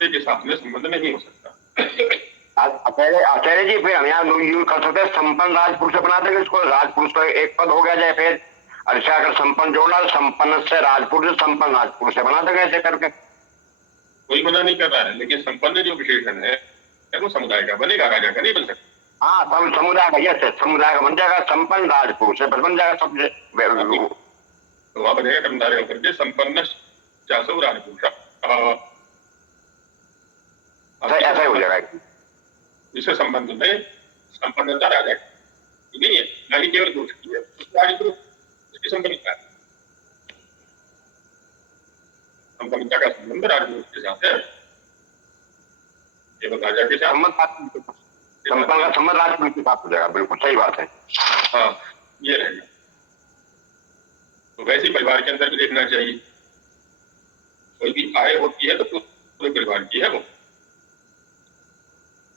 के साथ में संबंध नहीं हो सकता। आचार्य जी, फिर हम यहाँ यूज कर सकते हैं संपन्न राजपुरुष बना देंगे इसको। राजपुरुष तो एक पद हो गया जाए, फिर अच्छा अगर संपन्न जोड़ना तो संपन्न से राजपुरुष, संपन्न राजपुरुष से बना देंगे ऐसे करके। कोई मना नहीं कर रहा है, लेकिन संपन्न जो विशेषण है वो समुदाय का बनेगा, राजा का नहीं बन सकता। हाँ, समुदाय का, यस, समुदाय का बन जाएगा, संपन्न राजपुरुष से बन जाएगा सबसे। तो वहां बनेगा कर्मधारय होकर के संपन्न चासो राजपुरुष, ऐसा ही हो जाएगा। इससे संबंध में संपन्नता राजा की नहीं है, ना ही केवल पुरुष की है। राजपुरुष इसकी संपन्नता है, संपन्नता का संबंध राजपुरुष के साथ है, केवल राजा के साथ संपन्न का संबंध राजपुरुष के साथ हो जाएगा। बिल्कुल सही बात है। हाँ, ये रहेगा। तो वैसे परिवार के अंदर भी देखना चाहिए, कोई भी आय होती है तो पूरे परिवार की है वो,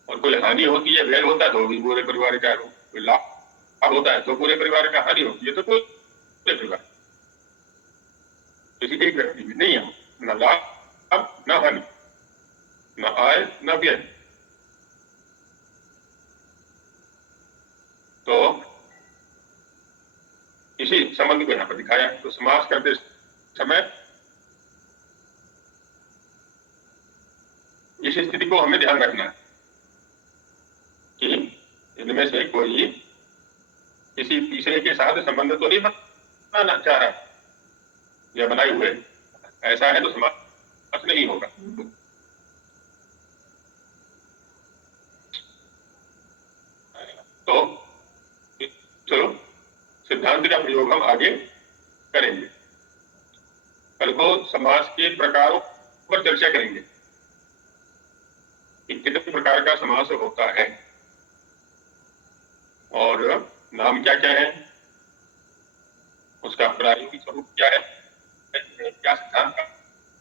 और कोई हानि होती है, व्यय होता है तो भी पूरे परिवार का, कोई लाभ होता है तो पूरे परिवार का, हानि होती है तो पूरे परिवार। किसी एक व्यक्ति भी नहीं है न लाभ न हानि, न आय न व्यय। तो इसी संबंध को यहाँ पर दिखाया। तो समास करते समय इस स्थिति को हमें ध्यान रखना है कि इनमें से कोई किसी तीसरे के साथ संबंध तो नहीं बनाना चाह रहा या बनाए हुए, ऐसा है तो समास नहीं होगा। तो चलो सिद्धांत का प्रयोग हम आगे करेंगे। कल को समास के प्रकारों पर चर्चा करेंगे कि कितने प्रकार का समास होता है और नाम क्या क्या है, उसका प्रायोगिक स्वरूप क्या है, क्या सिद्धांत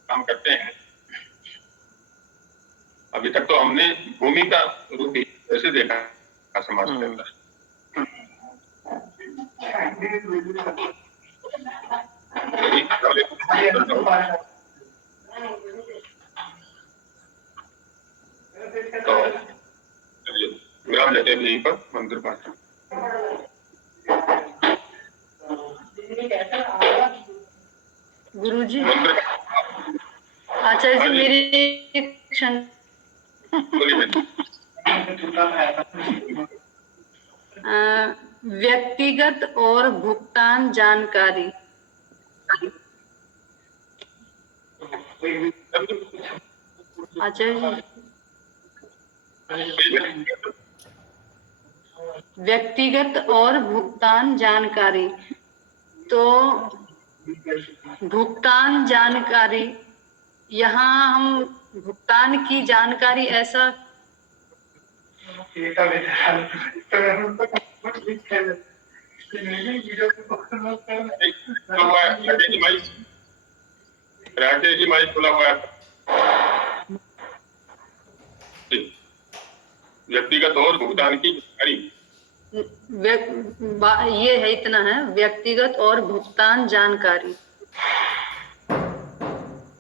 काम करते हैं। अभी तक तो हमने भूमि का रूप ही ऐसे देखा समास के अंदर। तो विराम लेते हैं यहीं पर मंदिर पाठ। गुरुजी, आचार्य जी मेरी व्यक्तिगत और भुगतान जानकारी। आचार्य जी, व्यक्तिगत और भुगतान जानकारी। तो भुगतान जानकारी, यहाँ हम भुगतान की जानकारी ऐसा राकेश जी माइक खुला हुआ है। व्यक्तिगत और भुगतान की जानकारी, ये है, इतना है, व्यक्तिगत और भुगतान जानकारी।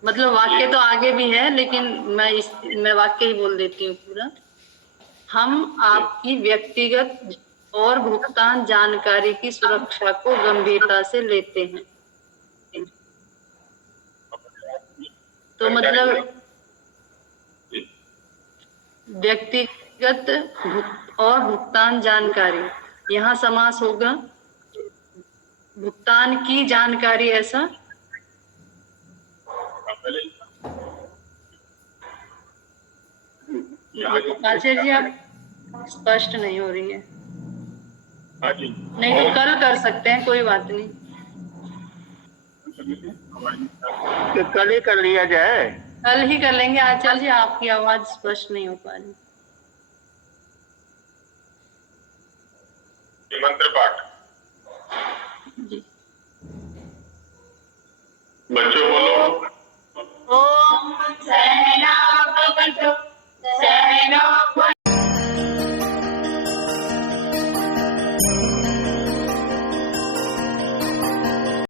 मतलब वाक्य तो आगे भी है, लेकिन मैं वाक्य ही बोल देती हूँ पूरा। हम आपकी व्यक्तिगत और भुगतान जानकारी की सुरक्षा को गंभीरता से लेते हैं। तो मतलब व्यक्तिगत और भुगतान जानकारी, यहाँ समास होगा भुगतान की जानकारी, ऐसा। आचार्य जी आप स्पष्ट नहीं हो रही है। नहीं तो कल कर सकते हैं, कोई बात नहीं। तो कल ही कर लिया जाए। कल ही कर लेंगे आचार्य जी, आपकी आवाज स्पष्ट नहीं हो पा रही। मंत्र पाठ जी बच्चों बोलो।